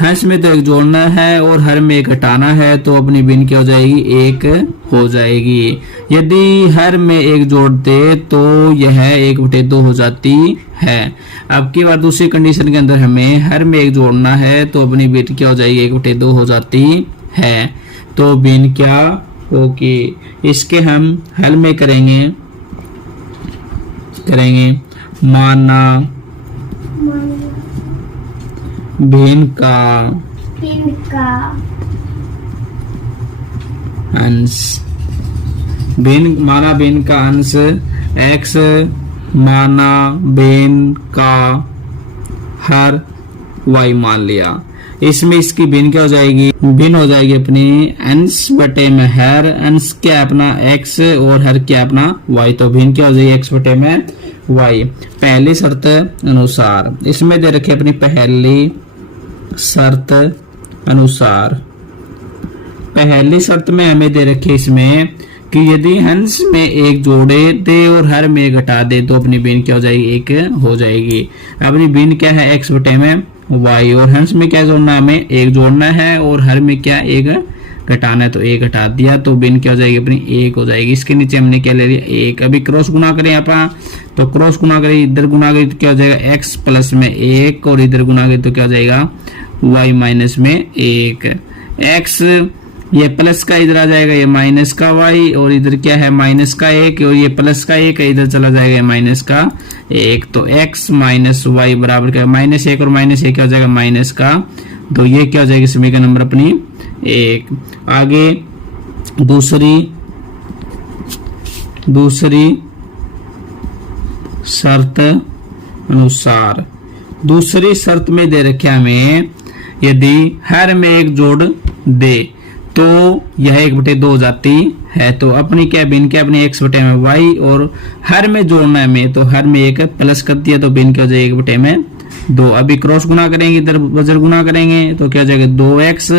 हंस में तो 1 जोड़ना है और हर में 1 घटाना है तो अपनी भिन्न क्या हो जाएगी, 1 हो जाएगी। यदि हर में 1 जोड़ दे तो यह 1/2 हो जाती है। अब की बार दूसरी कंडीशन के अंदर हमें हर में 1 जोड़ना है तो अपनी भिन्न क्या हो जाएगी, 1/2 हो जाती है। तो भिन्न क्या होगी, इसके हम हल में करेंगे माना भिन्न का अंश, माना भिन्न का अंश x माना भिन्न का हर y मान लिया। इसमें इसकी भिन्न क्या हो जाएगी, भिन्न हो जाएगी अपनी अंश बटे में हर। अंश क्या अपना x और हर क्या अपना y, तो भिन्न क्या हो जाएगी x बटे में y। पहली शर्त अनुसार, इसमें दे रखे अपनी पहली शर्त अनुसार, पहली शर्त में हमें दे रखे इसमें कि यदि हंस में 1 जोड़े दे और हर में 1 घटा दे तो अपनी भिन्न क्या हो जाएगी, 1 हो जाएगी। अपनी भिन्न क्या है, x बटे में y, और हंस में क्या जोड़ना है, हमें 1 जोड़ना है और हर में क्या 1 घटाना है तो 1 घटा दिया तो भिन्न क्या हो जाएगी, अपनी 1 हो जाएगी। इसके नीचे हमने क्या ले लिया, 1। अभी क्रॉस गुना करें आप, तो क्रॉस गुना करें, इधर गुना करें तो क्या हो जाएगा, x प्लस में 1 और इधर गुना करें तो क्या हो जाएगा, y माइनस में 1। x ये प्लस का इधर आ जाएगा, ये माइनस का y, और इधर क्या है माइनस का 1 और ये प्लस का 1 है, इधर चला जाएगा माइनस का 1। तो x माइनस y बराबर क्या, -1 और -1 क्या हो जाएगा, माइनस का 2। ये क्या हो जाएगी, समीकरण नंबर अपनी 1। आगे दूसरी शर्त अनुसार, दूसरी शर्त में दे रखे हमें यदि हर में 1 जोड़ दे तो यह 1/2 हो जाती है। तो अपनी क्या भिन्न क्या, अपनी x बटे में y, और हर में जोड़ना है में तो हर में 1 प्लस कर दिया तो भिन्न क्या हो जाएगी, 1/2। अभी क्रॉस गुना करेंगे, इधर बजर गुना करेंगे तो क्या हो जाएगा 2x,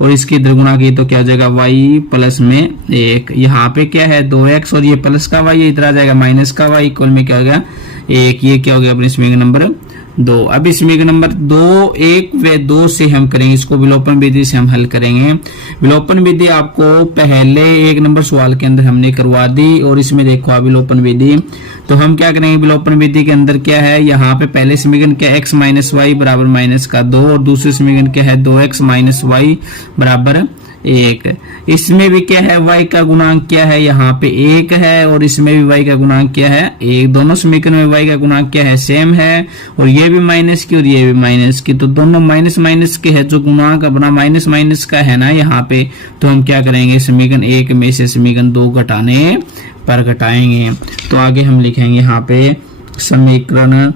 और इसकी इधर गुना की तो क्या हो जाएगा y प्लस में 1। यहाँ पे क्या है 2x और ये प्लस का y, इधर आ जाएगा माइनस का y, इक्वल में क्या हो गया 1। ये क्या हो गया अपनी समीकरण नंबर 2। अब समीकरण नंबर 2 1 व 2 से हम करेंगे, इसको विलोपन विधि से हम हल करेंगे। विलोपन विधि आपको पहले 1 नंबर सवाल के अंदर हमने करवा दी, और इसमें देखो आप विलोपन विधि, तो हम क्या करेंगे विलोपन विधि के अंदर क्या है, यहाँ पे पहले समीकरण क्या x माइनस वाई बराबर -2, और दूसरे समीकरण क्या है 2x माइनस वाई बराबर 1। इसमें भी क्या है y का गुणांक क्या है, यहाँ पे 1 है, और इसमें भी y का गुणांक क्या है 1। दोनों समीकरण में y का गुणांक क्या है, सेम है, और ये भी माइनस की और ये भी माइनस की, तो दोनों माइनस माइनस के है। जो गुणांक अपना माइनस माइनस का है ना यहाँ पे, तो हम क्या करेंगे समीकरण 1 में से समीकरण 2 घटाने पर घटाएंगे। तो आगे हम लिखेंगे यहाँ पे समीकरण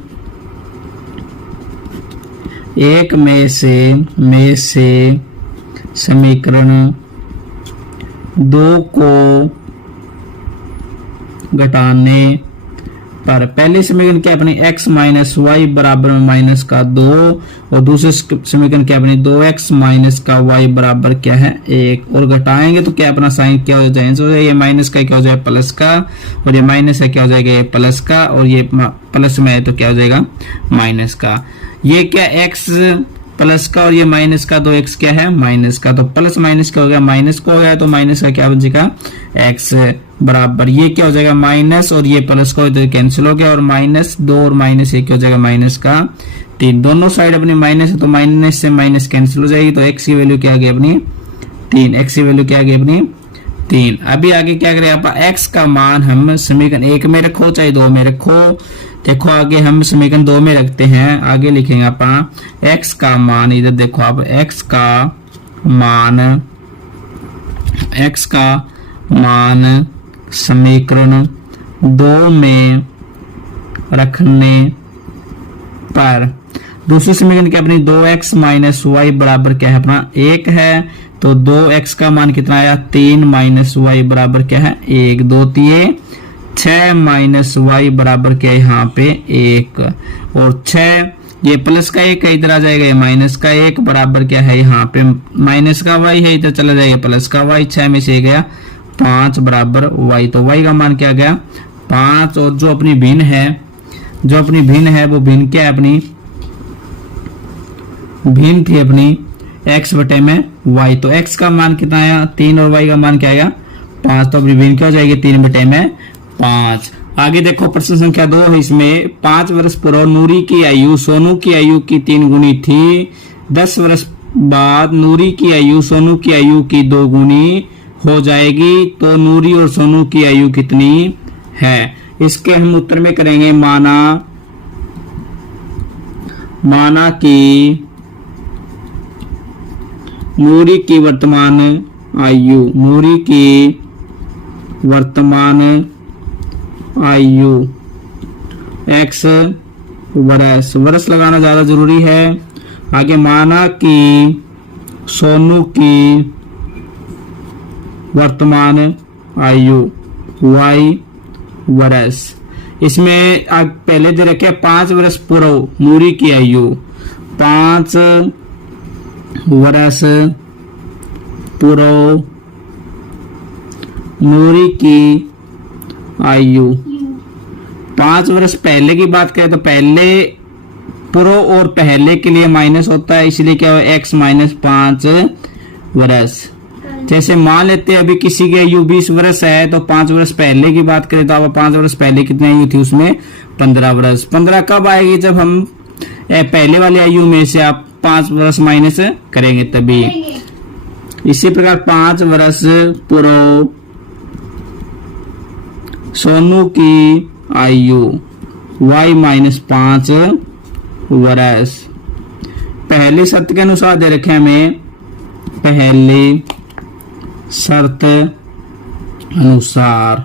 1 में से समीकरण 2 को घटाने पर, पहले समीकरण क्या अपनी x माइनस वाई बराबर में -2, और दूसरे समीकरण क्या अपनी 2x माइनस का y बराबर क्या है 1, और घटाएंगे तो क्या अपना साइन क्या हो जाएगा, ये माइनस का क्या हो जाएगा प्लस का, और ये माइनस है क्या हो जाएगा ये प्लस का, और ये प्लस में है तो क्या हो जाएगा माइनस का। ये क्या x प्लस का और ये माइनस का, 2x क्या है माइनस का, तो प्लस माइनस क्या हो गया माइनस को हो गया, तो माइनस का क्या बचेगा x बराबर, ये क्या हो जाएगा माइनस, और ये प्लस का तो कैंसिल हो गया, और -2 और -1 क्या हो जाएगा माइनस का 3। दोनों साइड अपनी माइनस है तो माइनस से माइनस कैंसिल हो जाएगी, तो x की वैल्यू क्या आ गई अपनी 3, x की वैल्यू क्या आ गई अपनी 3। अभी आगे क्या करें आप, x का मान हम समीकरण 1 में रखो चाहे 2 में रखो। देखो आगे हम समीकरण 2 में रखते हैं, आगे लिखेंगे आप x का मान, इधर देखो आप x का मान समीकरण 2 में रखने पर, दूसरी समीकरण क्या अपनी 2x माइनस वाई बराबर क्या है अपना 1 है, तो 2x का मान कितना आया 3 माइनस वाई बराबर क्या है 1, 2 3 6 माइनस वाई बराबर क्या है यहाँ पे 1, और 6 ये प्लस का 1 है, इधर आ जाएगा ये माइनस का 1 बराबर क्या है यहाँ पे माइनस का y है, इधर चला जाएगा प्लस का y, 6 में से गया 5 बराबर y। तो y का मान क्या गया 5, और जो अपनी भिन्न है वो भिन्न क्या है अपनी भिन्न थी अपनी x बटे में y। तो x का मान कितना आया 3 और y का मान क्या आएगा 5। तो अपनी भिन्न क्या हो जाएगी 3 बटे में 5। आगे देखो प्रश्न संख्या 2 है। इसमें 5 वर्ष पूर्व नूरी की आयु सोनू की आयु की 3 गुनी थी। 10 वर्ष बाद नूरी की आयु सोनू की आयु की 2 गुनी हो जाएगी। तो नूरी और सोनू की आयु कितनी है? इसके हम उत्तर में करेंगे माना कि नूरी की वर्तमान आयु x वर्ष लगाना ज्यादा जरूरी है। आगे माना कि सोनू की वर्तमान आयु y वर्ष। इसमें पहले दे रखे 5 वर्ष पूर्व नूरी की आयु 5 वर्ष पूर्व नूरी की आयु। 5 वर्ष पहले की बात करें तो पहले पूर्व और पहले के लिए माइनस होता है, इसलिए क्या है x माइनस 5 वर्ष। जैसे मान लेते हैं अभी किसी की आयु 20 वर्ष है तो 5 वर्ष पहले की बात करें तो अब 5 वर्ष पहले कितनी आयु थी उसमें 15 वर्ष। 15 कब आएगी? जब हम पहले वाली आयु में से आप 5 वर्ष माइनस करेंगे तभी। इसी प्रकार 5 वर्ष पूर्व सोनू की आयु y माइनस 5 वर्ष। पहली शर्त के अनुसार दे रखे हमें, पहली शर्त अनुसार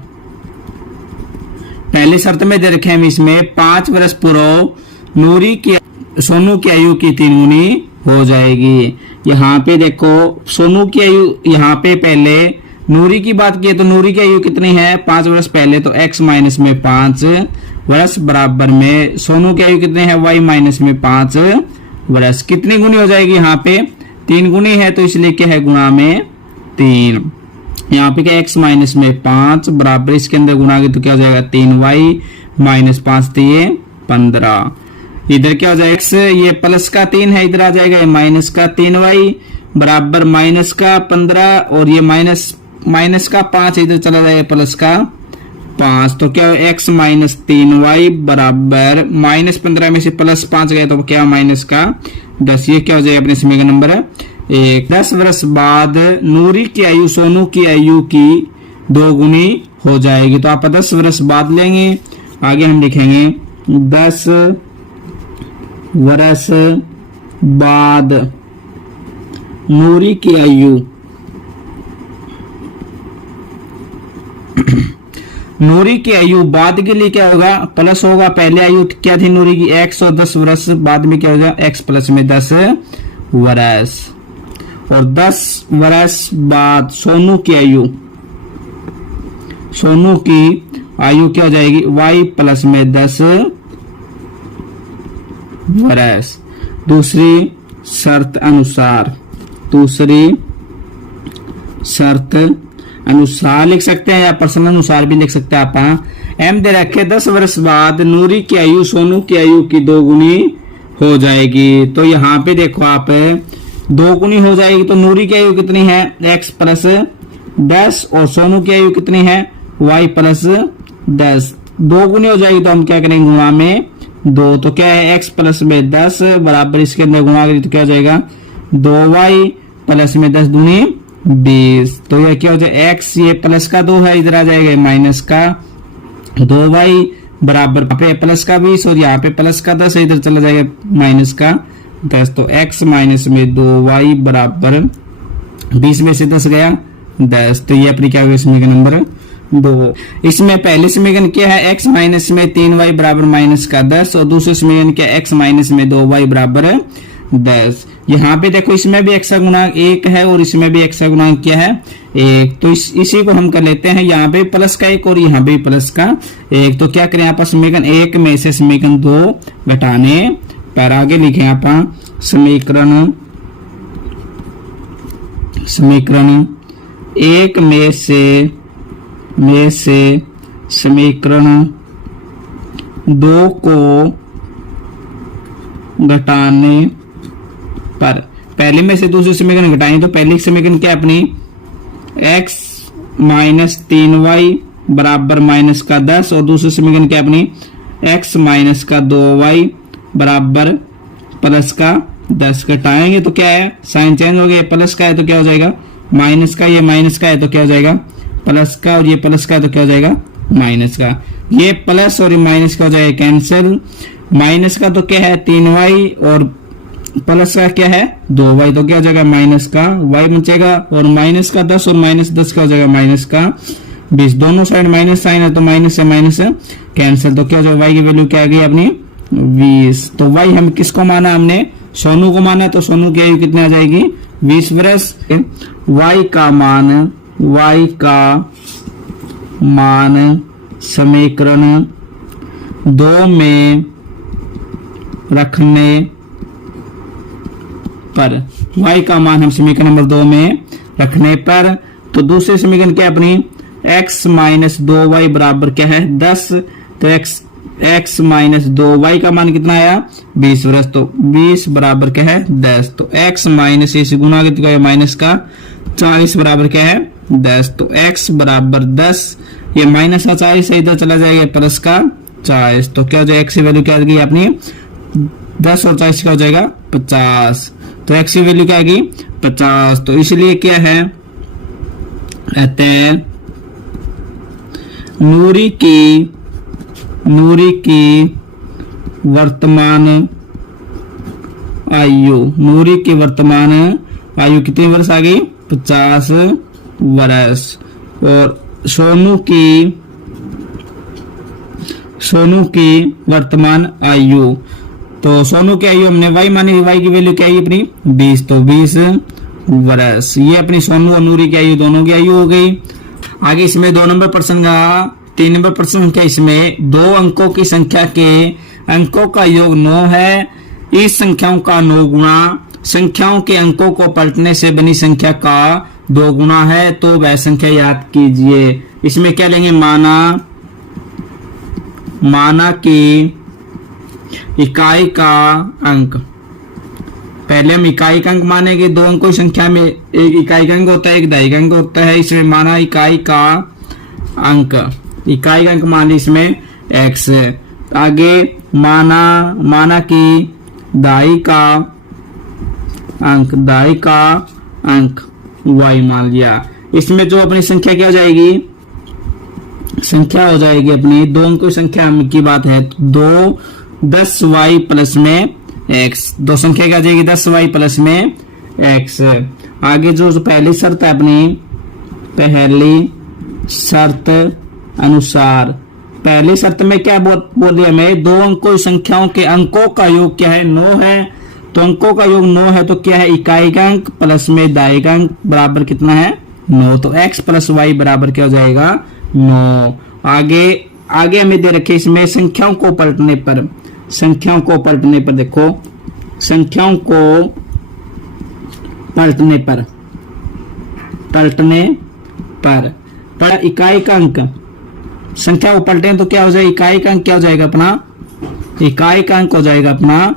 पहली शर्त में दे रखे हम इसमें 5 वर्ष पूर्व नूरी की सोनू की आयु की 3 गुनी हो जाएगी। यहाँ पे देखो सोनू की आयु, यहाँ पे पहले नूरी की बात की तो नूरी की आयु कितनी है 5 वर्ष पहले, तो x माइनस में 5 वर्ष बराबर में सोनू की आयु कितनी है y माइनस में 5 वर्ष। कितनी गुनी हो जाएगी? यहाँ पे 3 गुनी है तो इसलिए क्या है गुणा में 3। यहाँ पे क्या x माइनस में 5 बराबर इसके अंदर गुणा के तो क्या हो जाएगा 3y माइनस 5 तो ये 15। इधर क्या हो जाएगा x, ये प्लस का 3 है, इधर आ जाएगा माइनस का 3y बराबर माइनस का 15, और ये माइनस का 5 इधर चला जाएगा प्लस का 5। तो क्या x माइनस 3y बराबर माइनस 15 में से प्लस 5 गए तो क्या माइनस का 10। ये क्या हो जाएगा अपने समीकरण नंबर 1। 10 वर्ष बाद नूरी की आयु सोनू की आयु की 2 गुनी हो जाएगी। तो आप 10 वर्ष बाद लेंगे। आगे हम लिखेंगे 10 वर्ष बाद नूरी की आयु नूरी की आयु बाद के लिए क्या होगा प्लस होगा। पहले आयु क्या थी नूरी की x, और 10 वर्ष बाद में क्या होगा x प्लस में 10 वर्ष। और 10 वर्ष बाद सोनू की आयु क्या हो जाएगी y प्लस में 10 वर्ष। दूसरी शर्त अनुसार लिख सकते हैं या प्रश्न अनुसार भी लिख सकते हैं आप। m दे रखे 10 वर्ष बाद नूरी की आयु सोनू की आयु की 2 गुनी हो जाएगी। तो यहाँ पे देखो आप 2 गुनी हो जाएगी तो नूरी की आयु कितनी है x प्लस 10, और सोनू की आयु कितनी है y प्लस 10। 2 गुनी हो जाएगी तो हम क्या करेंगे गुणा में 2। तो क्या है x प्लस में 10 बराबर इसके अंदर गुणा करें तो क्या हो जाएगा 2y प्लस में 10 दूनी 20। तो यह क्या हो जाएगा x, ये प्लस का 2 है इधर आ जाएगा माइनस का 2y बराबर पे प्लस का 20, और यहाँ पे प्लस का 10 है इधर चला जाएगा माइनस का 10। तो x माइनस में 2y बराबर 20 में से 10 गया 10। तो ये अपनी क्या होगी समीकरण नंबर 2। इसमें पहले समीकरण क्या है x माइनस में 3y बराबर माइनस का 10, और दूसरे समीकरण क्या x माइनस में 2y बराबर 10। यहाँ पे देखो इसमें भी x का गुणांक 1 है और इसमें भी x का गुणांक क्या है 1। तो इसी को हम कर लेते हैं, यहाँ पे प्लस का 1 और यहाँ पे प्लस का 1। तो क्या करें आप समीकरण 1 में से समीकरण 2 घटाने पर आगे लिखे आप समीकरण 1 में से में से समीकरण 2 को घटाने पर, पहले में से दूसरे समीकरण घटाएं तो पहली समीकरण क्या है अपनी, x माइनस 3y बराबर माइनस का 10, और दूसरी समीकरण क्या अपनी x माइनस का 2y बराबर प्लस का 10। घटाएंगे तो क्या है, साइन चेंज हो गया, प्लस का है तो क्या हो जाएगा माइनस का, ये माइनस का है तो क्या हो जाएगा प्लस का, और ये प्लस का है तो क्या हो जाएगा माइनस का। ये प्लस और ये माइनस का हो जाएगा कैंसिल। माइनस का तो क्या है 3y और प्लस का क्या है 2y, तो क्या हो जाएगा माइनस का y बचेगा, और माइनस का 10 और माइनस 10 का हो जाएगा माइनस का 20। दोनों साइड माइनस साइन है तो माइनस से माइनस कैंसिल, तो क्या हो जाएगा y की वैल्यू क्या आ गई अपनी 20। तो y हम किसको माना, हमने सोनू को माना, तो सोनू की आयु कितनी आ जाएगी 20 वर्ष। y का मान समीकरण 2 में रखने पर, y का मान हम समीकरण नंबर 2 में रखने पर, तो दूसरे समीकरण क्या अपनी x माइनस 2y बराबर क्या है 10, तो x माइनस 2y का मान कितना आया 20 वर्ष, तो 20 बराबर क्या है 10, तो x माइनस इसे गुना कितना माइनस का 40 बराबर क्या है 10, तो x बराबर 10, ये माइनस का 40 इधर चला जाएगा प्लस का 40, तो क्या हो जाएगा x की वैल्यू क्या आ गई अपनी 10 और 40 का हो जाएगा 50, तो x की वैल्यू क्या आ गई 50। तो इसलिए क्या है कहते हैं नूरी की वर्तमान आयु कितने वर्ष आ गई 50 वर्ष, और सोनू की वर्तमान आयु, तो सोनू की आयु हमने y मानी, y की वैल्यू क्या है अपनी 20, तो 20 वर्ष। ये अपनी सोनू और नूरी की आयु दोनों की आयु हो गई। आगे इसमें 2 नंबर प्रश्न का 3 नंबर प्रश्न क्या, इसमें 2 अंकों की संख्या के अंकों का योग 9 है, इस संख्याओं का 9 गुना संख्याओं के अंकों को पलटने से बनी संख्या का 2 गुना है, तो वह संख्या याद कीजिए। इसमें क्या लेंगे, माना कि इकाई का अंक, पहले हम इकाई का अंक मानेंगे, 2 अंकों की संख्या में एक इकाई का अंक होता है, एक दहाई का अंक होता है, इसमें माना इकाई का अंक मान ली इसमें x। आगे माना कि दहाई का अंक y मान लिया। इसमें जो अपनी संख्या क्या हो जाएगी, संख्या हो जाएगी अपनी 2 अंकों की संख्या की बात है, 10y प्लस में x, 2 संख्या क्या आ जाएगी 10y प्लस में x। आगे जो पहली शर्त है अपनी, पहली शर्त अनुसार, पहली शर्त में क्या बोले हमें 2 अंकों की संख्याओं के अंकों का योग क्या है 9 है, तो अंकों का योग 9 है, तो क्या है इकाई का अंक प्लस में दहाई का अंक बराबर कितना है 9, तो x प्लस वाई बराबर क्या हो जाएगा 9। आगे हमें दे रखे इसमें संख्याओं को पलटने पर, देखो संख्याओं को पलटने पर इकाई का अंक, संख्या को पलटे तो क्या हो जाएगा इकाई का अंक क्या हो जाएगा अपना, इकाई का अंक हो जाएगा अपना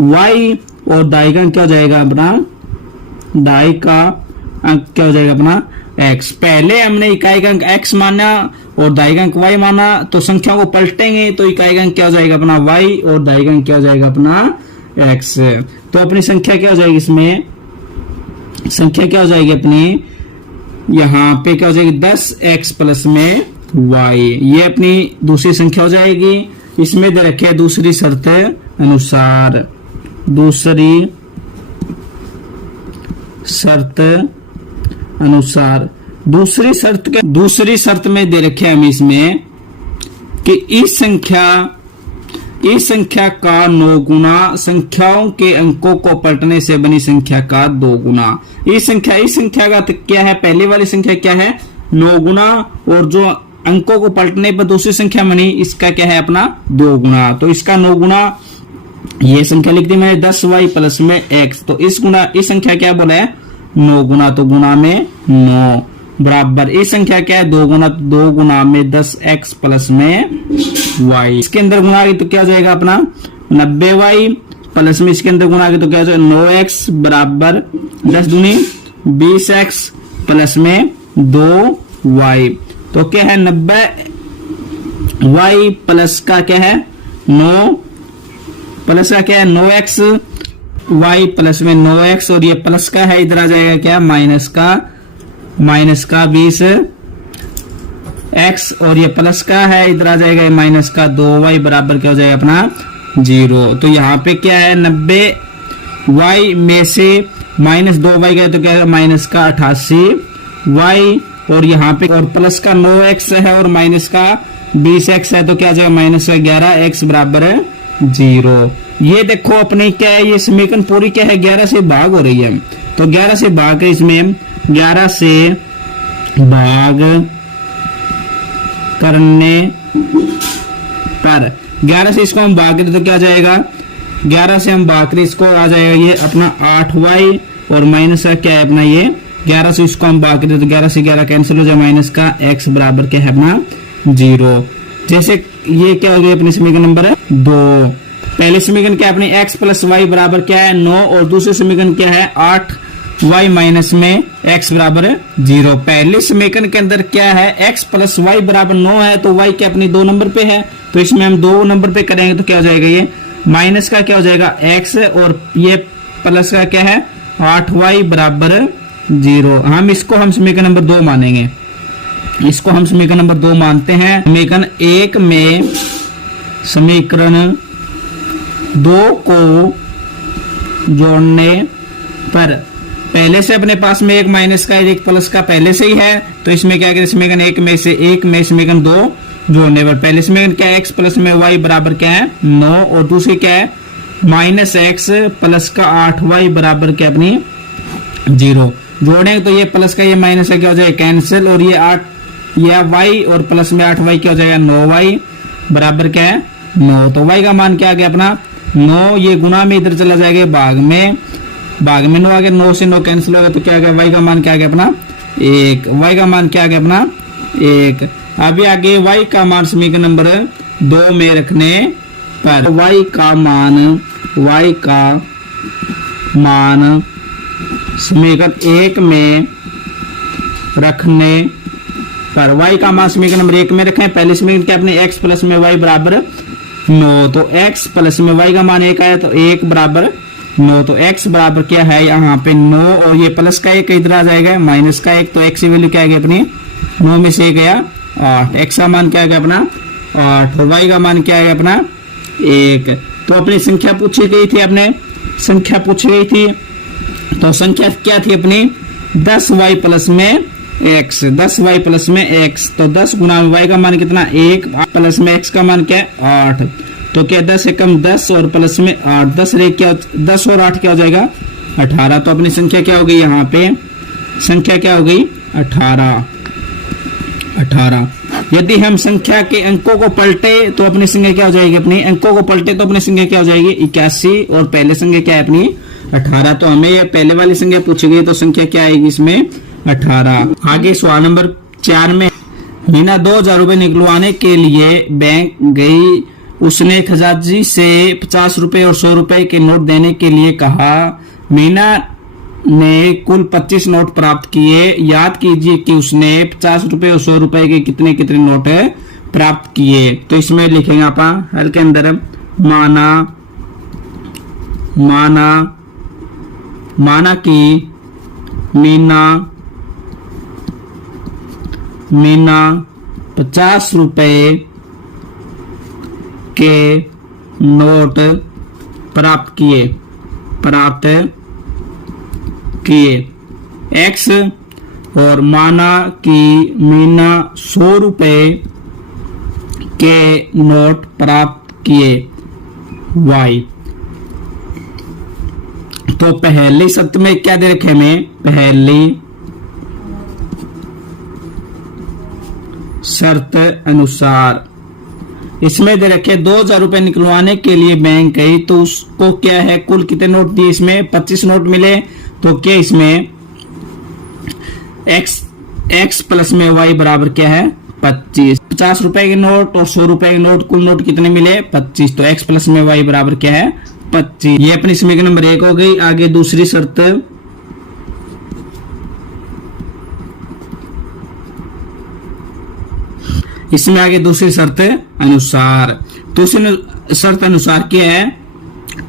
y, और दाई का अंक क्या हो जाएगा अपना, दाई का अंक क्या हो जाएगा अपना x। पहले हमने इकाई का अंक x माना और दाई का अंक y माना, तो संख्या को पलटेंगे तो इकाई का अंक क्या हो जाएगा अपना y, और दाई का अंक क्या हो जाएगा अपना x। तो अपनी संख्या क्या हो जाएगी, इसमें संख्या क्या हो जाएगी अपनी, यहाँ पे क्या हो जाएगी 10x प्लस में y, ये अपनी दूसरी संख्या हो जाएगी। इसमें दे रखे दूसरी शर्त अनुसार, दूसरी शर्त में दे रखे हम इसमें कि इस संख्या का 9 गुना संख्याओं के अंकों को पलटने से बनी संख्या का 2 गुना। इस संख्या का क्या है, पहले वाली संख्या क्या है 9 गुना, और जो अंकों को पलटने पर दूसरी संख्या बनी इसका क्या है अपना 2 गुना। तो इसका 9 गुना, ये संख्या लिख दी मैंने 10y प्लस में x, तो इस संख्या क्या बोला है 9 गुना, तो गुना में 9, बराबर ये संख्या क्या है 2 गुना में 10x प्लस में y। इसके अंदर गुना तो क्या हो जाएगा अपना 90y प्लस में इसके अंदर गुना तो क्या हो जाएगा 9x बराबर 10 दूनी 20x प्लस में 2y। तो क्या है 90y प्लस का क्या है 9 प्लस का क्या है 9x y प्लस में 9x और ये प्लस का है इधर आ जाएगा क्या माइनस का 20x और ये प्लस का है इधर आ जाएगा माइनस का 2y बराबर क्या हो जाएगा अपना 0। तो यहाँ पे क्या है 90y में से माइनस 2y गया तो क्या है माइनस का 88y और यहाँ पे और प्लस का 9x है और माइनस का 20x है तो क्या आ जाएगा माइनस का 11x बराबर है 0। ये देखो अपने क्या है ये समीकरण पूरी क्या है 11 से भाग हो रही है। तो 11 से भाग है इसमें 11 से भाग करने पर 11 से इसको हम भाग करें तो क्या आ जाएगा 11 से हम भाग करें इसको आ जाएगा ये अपना 8y और माइनस का क्या है अपना ये 11 से इसको हम भाग करें तो 11 से 11 कैंसिल हो जाए माइनस का x बराबर क्या है अपना 0। जैसे ये क्या हो गया अपने समीकरण नंबर 2। पहले समीकरण क्या है अपने x प्लस वाई बराबर क्या है 9 और दूसरे समीकरण क्या है 8y माइनस में x बराबर 0। पहले समीकरण के अंदर क्या है x प्लस वाई बराबर 9 है तो y क्या अपनी 2 नंबर पे है तो इसमें हम 2 नंबर पे करेंगे तो क्या हो जाएगा ये माइनस का क्या हो जाएगा x और ये प्लस का क्या है 8y बराबर 0। हम इसको हम समीकरण नंबर 2 मानेंगे। इसको हम समीकरण नंबर 2 मानते हैं। समीकरण 1 में समीकरण 2 को जोड़ने पर पहले से अपने पास में एक माइनस का एक प्लस का पहले से ही है तो इसमें क्या करें समीकरण 1 में से 1 में समीकरण 2 जोड़ने पर पहले समीकरण क्या है x प्लस में y बराबर क्या है 9 और दूसरी क्या है माइनस x प्लस का 8y बराबर क्या अपनी 0। जोड़ेंगे तो ये प्लस का ये माइनस का क्या हो जाएगा कैंसिल और ये 8 या y और प्लस में 8y क्या हो जाएगा 9y बराबर क्या है 9। तो y का मान क्या आ गया अपना 9 ये गुना में इधर चला जाएगा भाग में 9 आ गया 9 से 9 कैंसिल हो गया तो क्या आ गया y का मान क्या आ गया अपना 1। y का मान क्या आ गया अपना 1। अभी आगे y का मान समीकरण नंबर 2 में रखने पर y का मान समीकरण 1 में रखने पर y का मान समीकरण नंबर 1 में रखें। पहले समीकरण क्या अपने x प्लस में y बराबर 9 तो x प्लस में y का मान 1 आया तो 1 बराबर 9 तो x बराबर क्या है यहाँ पे 9 और ये प्लस का 1 इधर आ जाएगा माइनस का 1 तो x की वैल्यू क्या आ गई अपनी 9 में से 1 गया 8। x का मान क्या आ गया अपना 8 और y का मान क्या आ गया अपना 1। तो अपनी संख्या पूछी गई थी तो संख्या क्या थी अपनी 10y प्लस में x 10y प्लस में x तो 10 गुना में y का मान कितना 1 प्लस में x का मान क्या है 8 तो क्या 10 से कम 10 और प्लस में 8 10 और 8 क्या हो जाएगा 18। तो अपनी संख्या क्या हो गई यहाँ पे संख्या क्या हो गई 18। यदि हम संख्या के अंकों को पलटे तो अपनी संख्या क्या हो जाएगी अपनी अंकों को पलटे तो अपनी संख्या क्या हो जाएगी 81 और पहले संख्या क्या है अपनी 18। तो हमें ये पहले वाली संख्या पूछी गई तो संख्या क्या आएगी इसमें 18। आगे सवाल नंबर 4 में मीना 2000 रुपए निकलवाने के लिए बैंक गई। उसने खजांची से 50 रुपए और 100 रुपए के नोट देने के लिए कहा। मीना ने कुल 25 नोट प्राप्त किए। याद कीजिए कि उसने 50 रुपए और 100 रुपए के कितने कितने नोट प्राप्त किए। तो इसमें लिखेंगे आप हल के अंदर माना कि मीना 50 रुपए के नोट प्राप्त किए x और माना कि मीना 100 रुपए के नोट प्राप्त किए y। तो पहली शर्त में क्या दे रखे हमें पहली शर्त अनुसार इसमें दे रखे 2000 रुपए निकलवाने के लिए बैंक गई तो उसको क्या है कुल कितने नोट दिए इसमें 25 नोट मिले। तो क्या इसमें x x प्लस में y बराबर क्या है 25। 50 रुपए के नोट और 100 रुपए के नोट, कुल नोट कितने मिले 25। तो x प्लस में y बराबर क्या है 25। ये अपनी समीकरण नंबर 1 हो गई। आगे दूसरी शर्त, इसमें आगे दूसरी शर्त अनुसार, दूसरी शर्त अनुसार क्या है,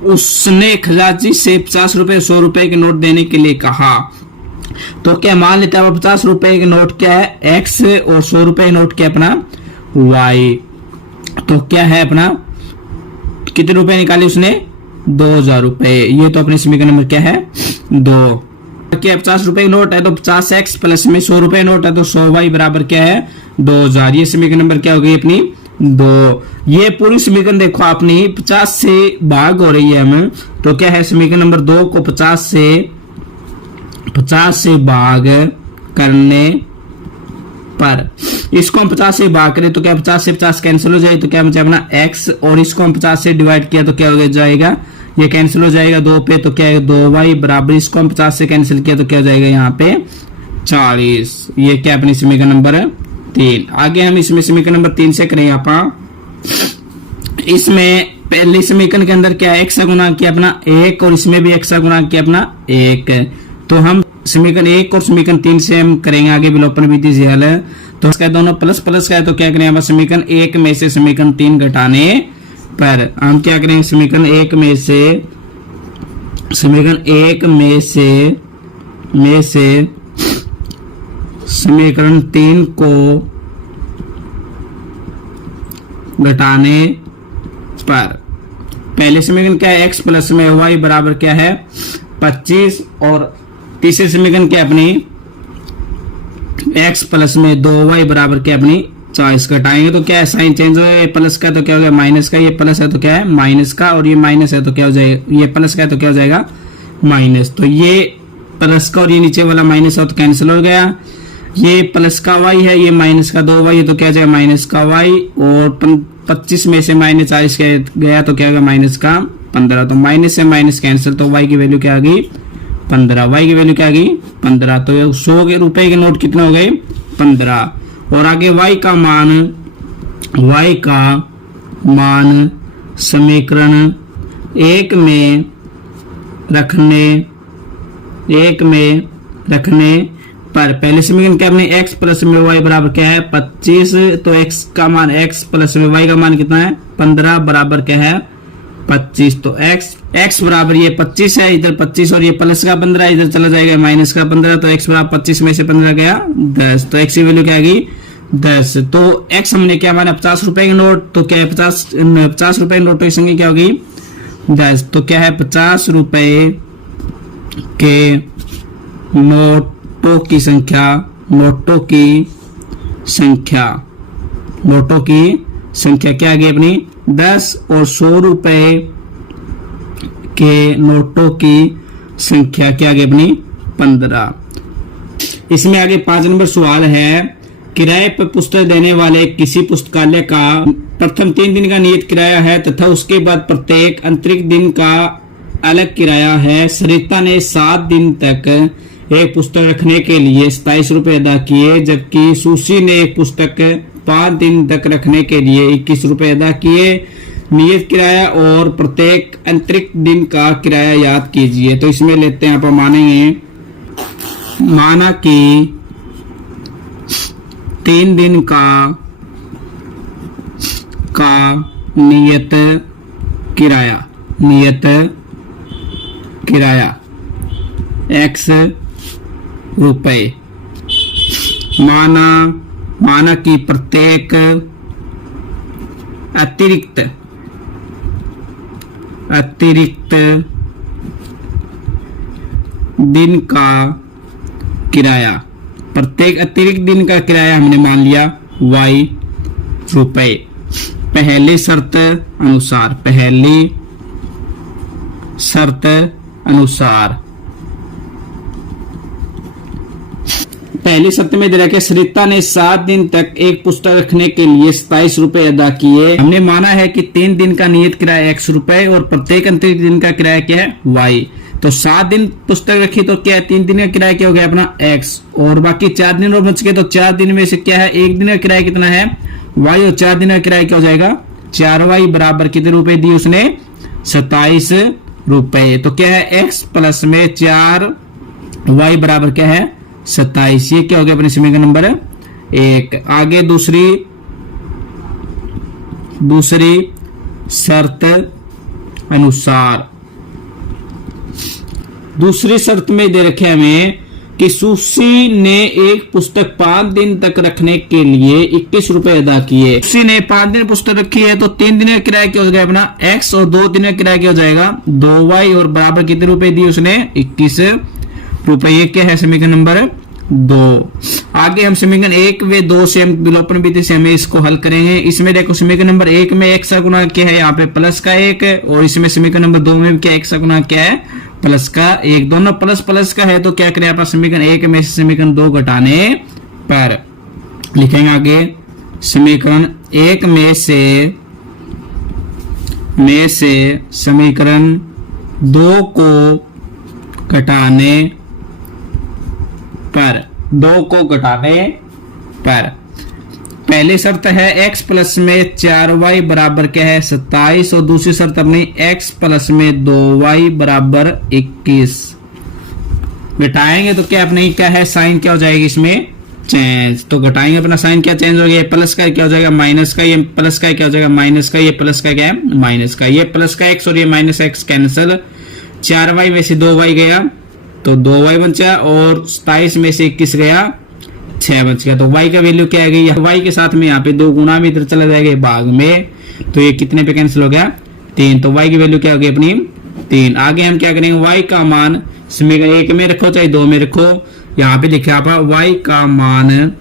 उसने खजांची से 50 रुपए 100 रुपए के नोट देने के लिए कहा। तो क्या मान लेते हैं 50 रुपए के नोट क्या है x और 100 रुपए के नोट क्या अपना y। तो क्या है अपना, कितने रुपए निकाले उसने 2000 रुपए। ये तो अपने समीकरण नंबर क्या है 2। क्या 50 रुपए नोट है तो 50x प्लस में 100 रुपए नोट है तो 100y बराबर क्या है 2000। ये समीकरण नंबर क्या हो गई अपनी 2। ये पूरी समीकरण देखो अपनी 50 से भाग हो रही है हमें, तो क्या है समीकरण नंबर 2 को 50 से भाग करने पर, इसको हम 50 से भाग करें तो क्या 50 से 50 कैंसिल हो जाए, तो क्या बचा अपना x, और इसको हम 50 से डिवाइड किया तो क्या हो जाएगा, ये कैंसिल हो जाएगा 2 पे, तो क्या है 2y बराबर, इसको हम 50 से कैंसिल किया तो क्या हो जाएगा यहाँ पे 40। ये क्या अपनी समीकरण नंबर 3। आगे हम इसमें समीकरण नंबर 3 से करेंगे आप। इसमें पहली समीकरण के अंदर क्या है x का गुणा किया अपना 1 और इसमें भी x का गुणा किया अपना 1। तो हम समीकरण 1 और समीकरण 3 से हम करेंगे आगे विलोपन विधि से हल। तो इसका दोनों प्लस प्लस का है तो क्या करेंगे समीकरण 1 में से समीकरण 3 घटाने पर हम क्या करेंगे, समीकरण 1 में से समीकरण 3 को घटाने पर, पहले समीकरण क्या है x प्लस में y बराबर क्या है 25, और तीसरे समीकरण क्या अपनी x प्लस में 2y बराबर क्या अपनी 40। घटाएंगे तो क्या है साइन चेंज हो गया, प्लस का तो क्या हो गया माइनस का, ये प्लस है तो क्या है माइनस का, और ये माइनस है तो क्या हो जाएगा, ये प्लस का है तो क्या हो जाएगा माइनस। तो ये प्लस का और ये नीचे वाला माइनस है तो कैंसिल हो गया। ये प्लस का y है, ये माइनस का 2y है तो क्या जाएगा माइनस का y, और 25 में से माइनस 40 गया तो क्या होगा माइनस का 15। तो माइनस से माइनस कैंसिल, तो y की वैल्यू क्या आ गई 15। y की वैल्यू क्या आ गई 15। तो 100 रुपए के नोट कितने हो गए 15। और आगे y का मान समीकरण 1 में रखने पर, पहले समीकरण क्या अपने x प्लस में y बराबर क्या है 25, तो x का मान x प्लस में y का मान कितना है 15 बराबर क्या है 25। तो x बराबर ये 25 है, इधर 25 और ये प्लस का 15 इधर चला जाएगा माइनस का 15, तो x बराबर 25 में से 15 गया 10, तो x की वैल्यू क्या आ गई 10। तो x हमने क्या माना 50 रुपए के नोट, तो क्या है 50 रुपए के नोटों की संख्या क्या होगी 10। तो क्या है 50 रुपए के नोटों की संख्या क्या आ गई अपनी 10, और 100 रुपए के नोटों की संख्या क्या आ गई अपनी 15। इसमें आगे 5 नंबर सवाल है, किराए पर पुस्तक देने वाले किसी पुस्तकालय का प्रथम 3 दिन का नियत किराया है तथा उसके बाद प्रत्येक अतिरिक्त दिन का अलग किराया है। सरिता ने 7 दिन तक एक पुस्तक रखने के लिए 27 रुपए अदा किए, जबकि सुशी ने एक पुस्तक 5 दिन तक रखने के लिए 21 रुपए अदा किए। नियत किराया और प्रत्येक अतिरिक्त दिन का किराया याद कीजिए। तो इसमें लेते हैं आप मानेंगे, माना कि 3 दिन का नियत किराया x रुपए, माना कि प्रत्येक अतिरिक्त दिन का किराया, प्रत्येक अतिरिक्त दिन का किराया हमने मान लिया y रुपए। पहली शर्त अनुसार पहली शर्त में दे रखा है सरिता ने 7 दिन तक एक पुस्तक रखने के लिए 27 रुपए अदा किए। हमने माना है कि 3 दिन का नियत किराया x रुपए और प्रत्येक अतिरिक्त दिन का किराया क्या है y। तो 7 दिन पुस्तक रखी तो क्या है, 3 दिन का किराया क्या हो गया अपना x, और बाकी 4 दिन और बच गए तो 4 दिन में से क्या है, 1 दिन का किराया कितना है y, और 4 दिन का किराया क्या हो जाएगा 4y बराबर कितने रुपए दिए उसने 27 रुपए। तो क्या है x प्लस में 4y बराबर क्या है 27। ये क्या हो गया अपने समीकरण नंबर 1। आगे दूसरी शर्त अनुसार, दूसरी शर्त में दे रखे हमें कि सुशी ने एक पुस्तक 5 दिन तक रखने के लिए 21 रुपए अदा किए। सुशी ने 5 दिन पुस्तक रखी है तो 3 दिन का किराया क्या हो जाएगा अपना x, और 2 दिन का किराया क्या हो जाएगा 2y, और बराबर कितने रुपए दिए उसने 21 रुपए। ये क्या है समीकरण नंबर 2। आगे हम समीकरण 1 व 2 से हम विलोपन विधि से हमें इसको हल करेंगे। इसमें देखो समीकरण नंबर 1 में x का गुणा क्या है यहाँ पे प्लस का 1, और इसमें समीकरण नंबर 2 में क्या x का गुणा क्या है प्लस का 1, दोनों प्लस प्लस का है। तो क्या करें आप समीकरण 1 में से समीकरण 2 घटाने पर लिखेंगे आगे समीकरण 1 में से समीकरण 2 को घटाने पर पहली शर्त है x प्लस में 4y बराबर क्या है 27, और दूसरी शर्त अपनी x प्लस में 2y बराबर 21। घटाएंगे तो क्या अपने क्या है साइन क्या हो जाएगी इसमें चेंज, तो घटाएंगे अपना साइन क्या चेंज हो गया, प्लस का क्या हो जाएगा माइनस का, ये प्लस का क्या हो जाएगा माइनस का, ये प्लस का क्या है माइनस का, ये प्लस का x और ये माइनस x कैंसिल, 4y में से 2y गया तो 2y बचा, और 27 में से 21 गया 6 बच गया। तो y का वैल्यू क्या आ गई, y के साथ में यहाँ पे 2 गुना में इधर चला जाएगा भाग में, तो ये कितने पे कैंसिल हो गया 3, तो y की वैल्यू क्या हो गई अपनी 3। आगे हम क्या करेंगे y का मान समीकरण 1 में रखो चाहे 2 में रखो, यहाँ पे लिखा आप y का मान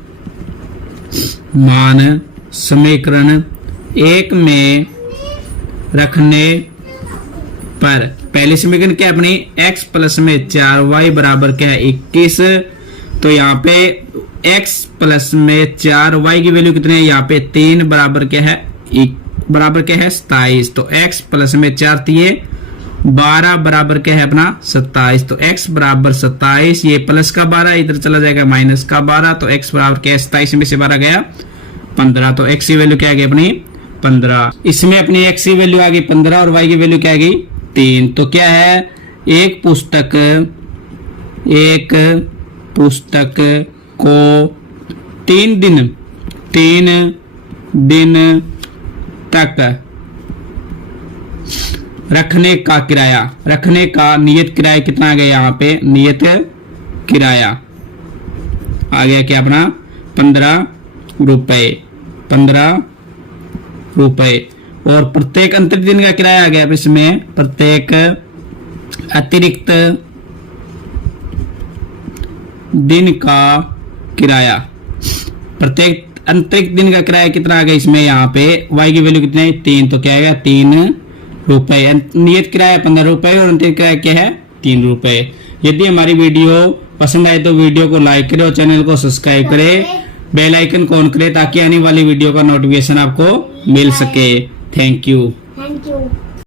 समीकरण 1 में रखने पर पहले समीकरण क्या अपनी x प्लस में 4y बराबर क्या है 21, तो यहाँ पे x प्लस में 4y की वैल्यू कितनी है यहाँ पे 3 बराबर क्या है 27, तो x प्लस में 4 दिए 12 बराबर क्या है अपना 27, तो x बराबर 27, ये प्लस का 12 इधर चला जाएगा माइनस का 12, तो x बराबर क्या है 27 में से 12 गया 15, तो x की वैल्यू क्या आ गई अपनी 15। इसमें अपनी x की वैल्यू आ गई 15 और y की वैल्यू क्या आ गई 3। तो क्या है एक पुस्तक को 3 दिन तक रखने का नियत किराया कितना आ गया यहाँ पे, नियत किराया आ गया क्या अपना 15 रुपए, और प्रत्येक अंतरिक्त दिन का किराया आ गया इसमें, प्रत्येक अतिरिक्त दिन का किराया, प्रत्येक अंतरिक्त दिन का किराया कितना आ गया इसमें यहाँ पे y की वैल्यू कितनी है 3, तो क्या आएगा 3 रुपए। नियत किराया 15 रुपए और अंतरिक्त किराया क्या है 3 रुपए। यदि हमारी वीडियो पसंद आए तो वीडियो को लाइक करें और चैनल को सब्सक्राइब करें, बेल आइकन को ऑन करें ताकि आने वाली वीडियो का नोटिफिकेशन आपको मिल सके। Thank you.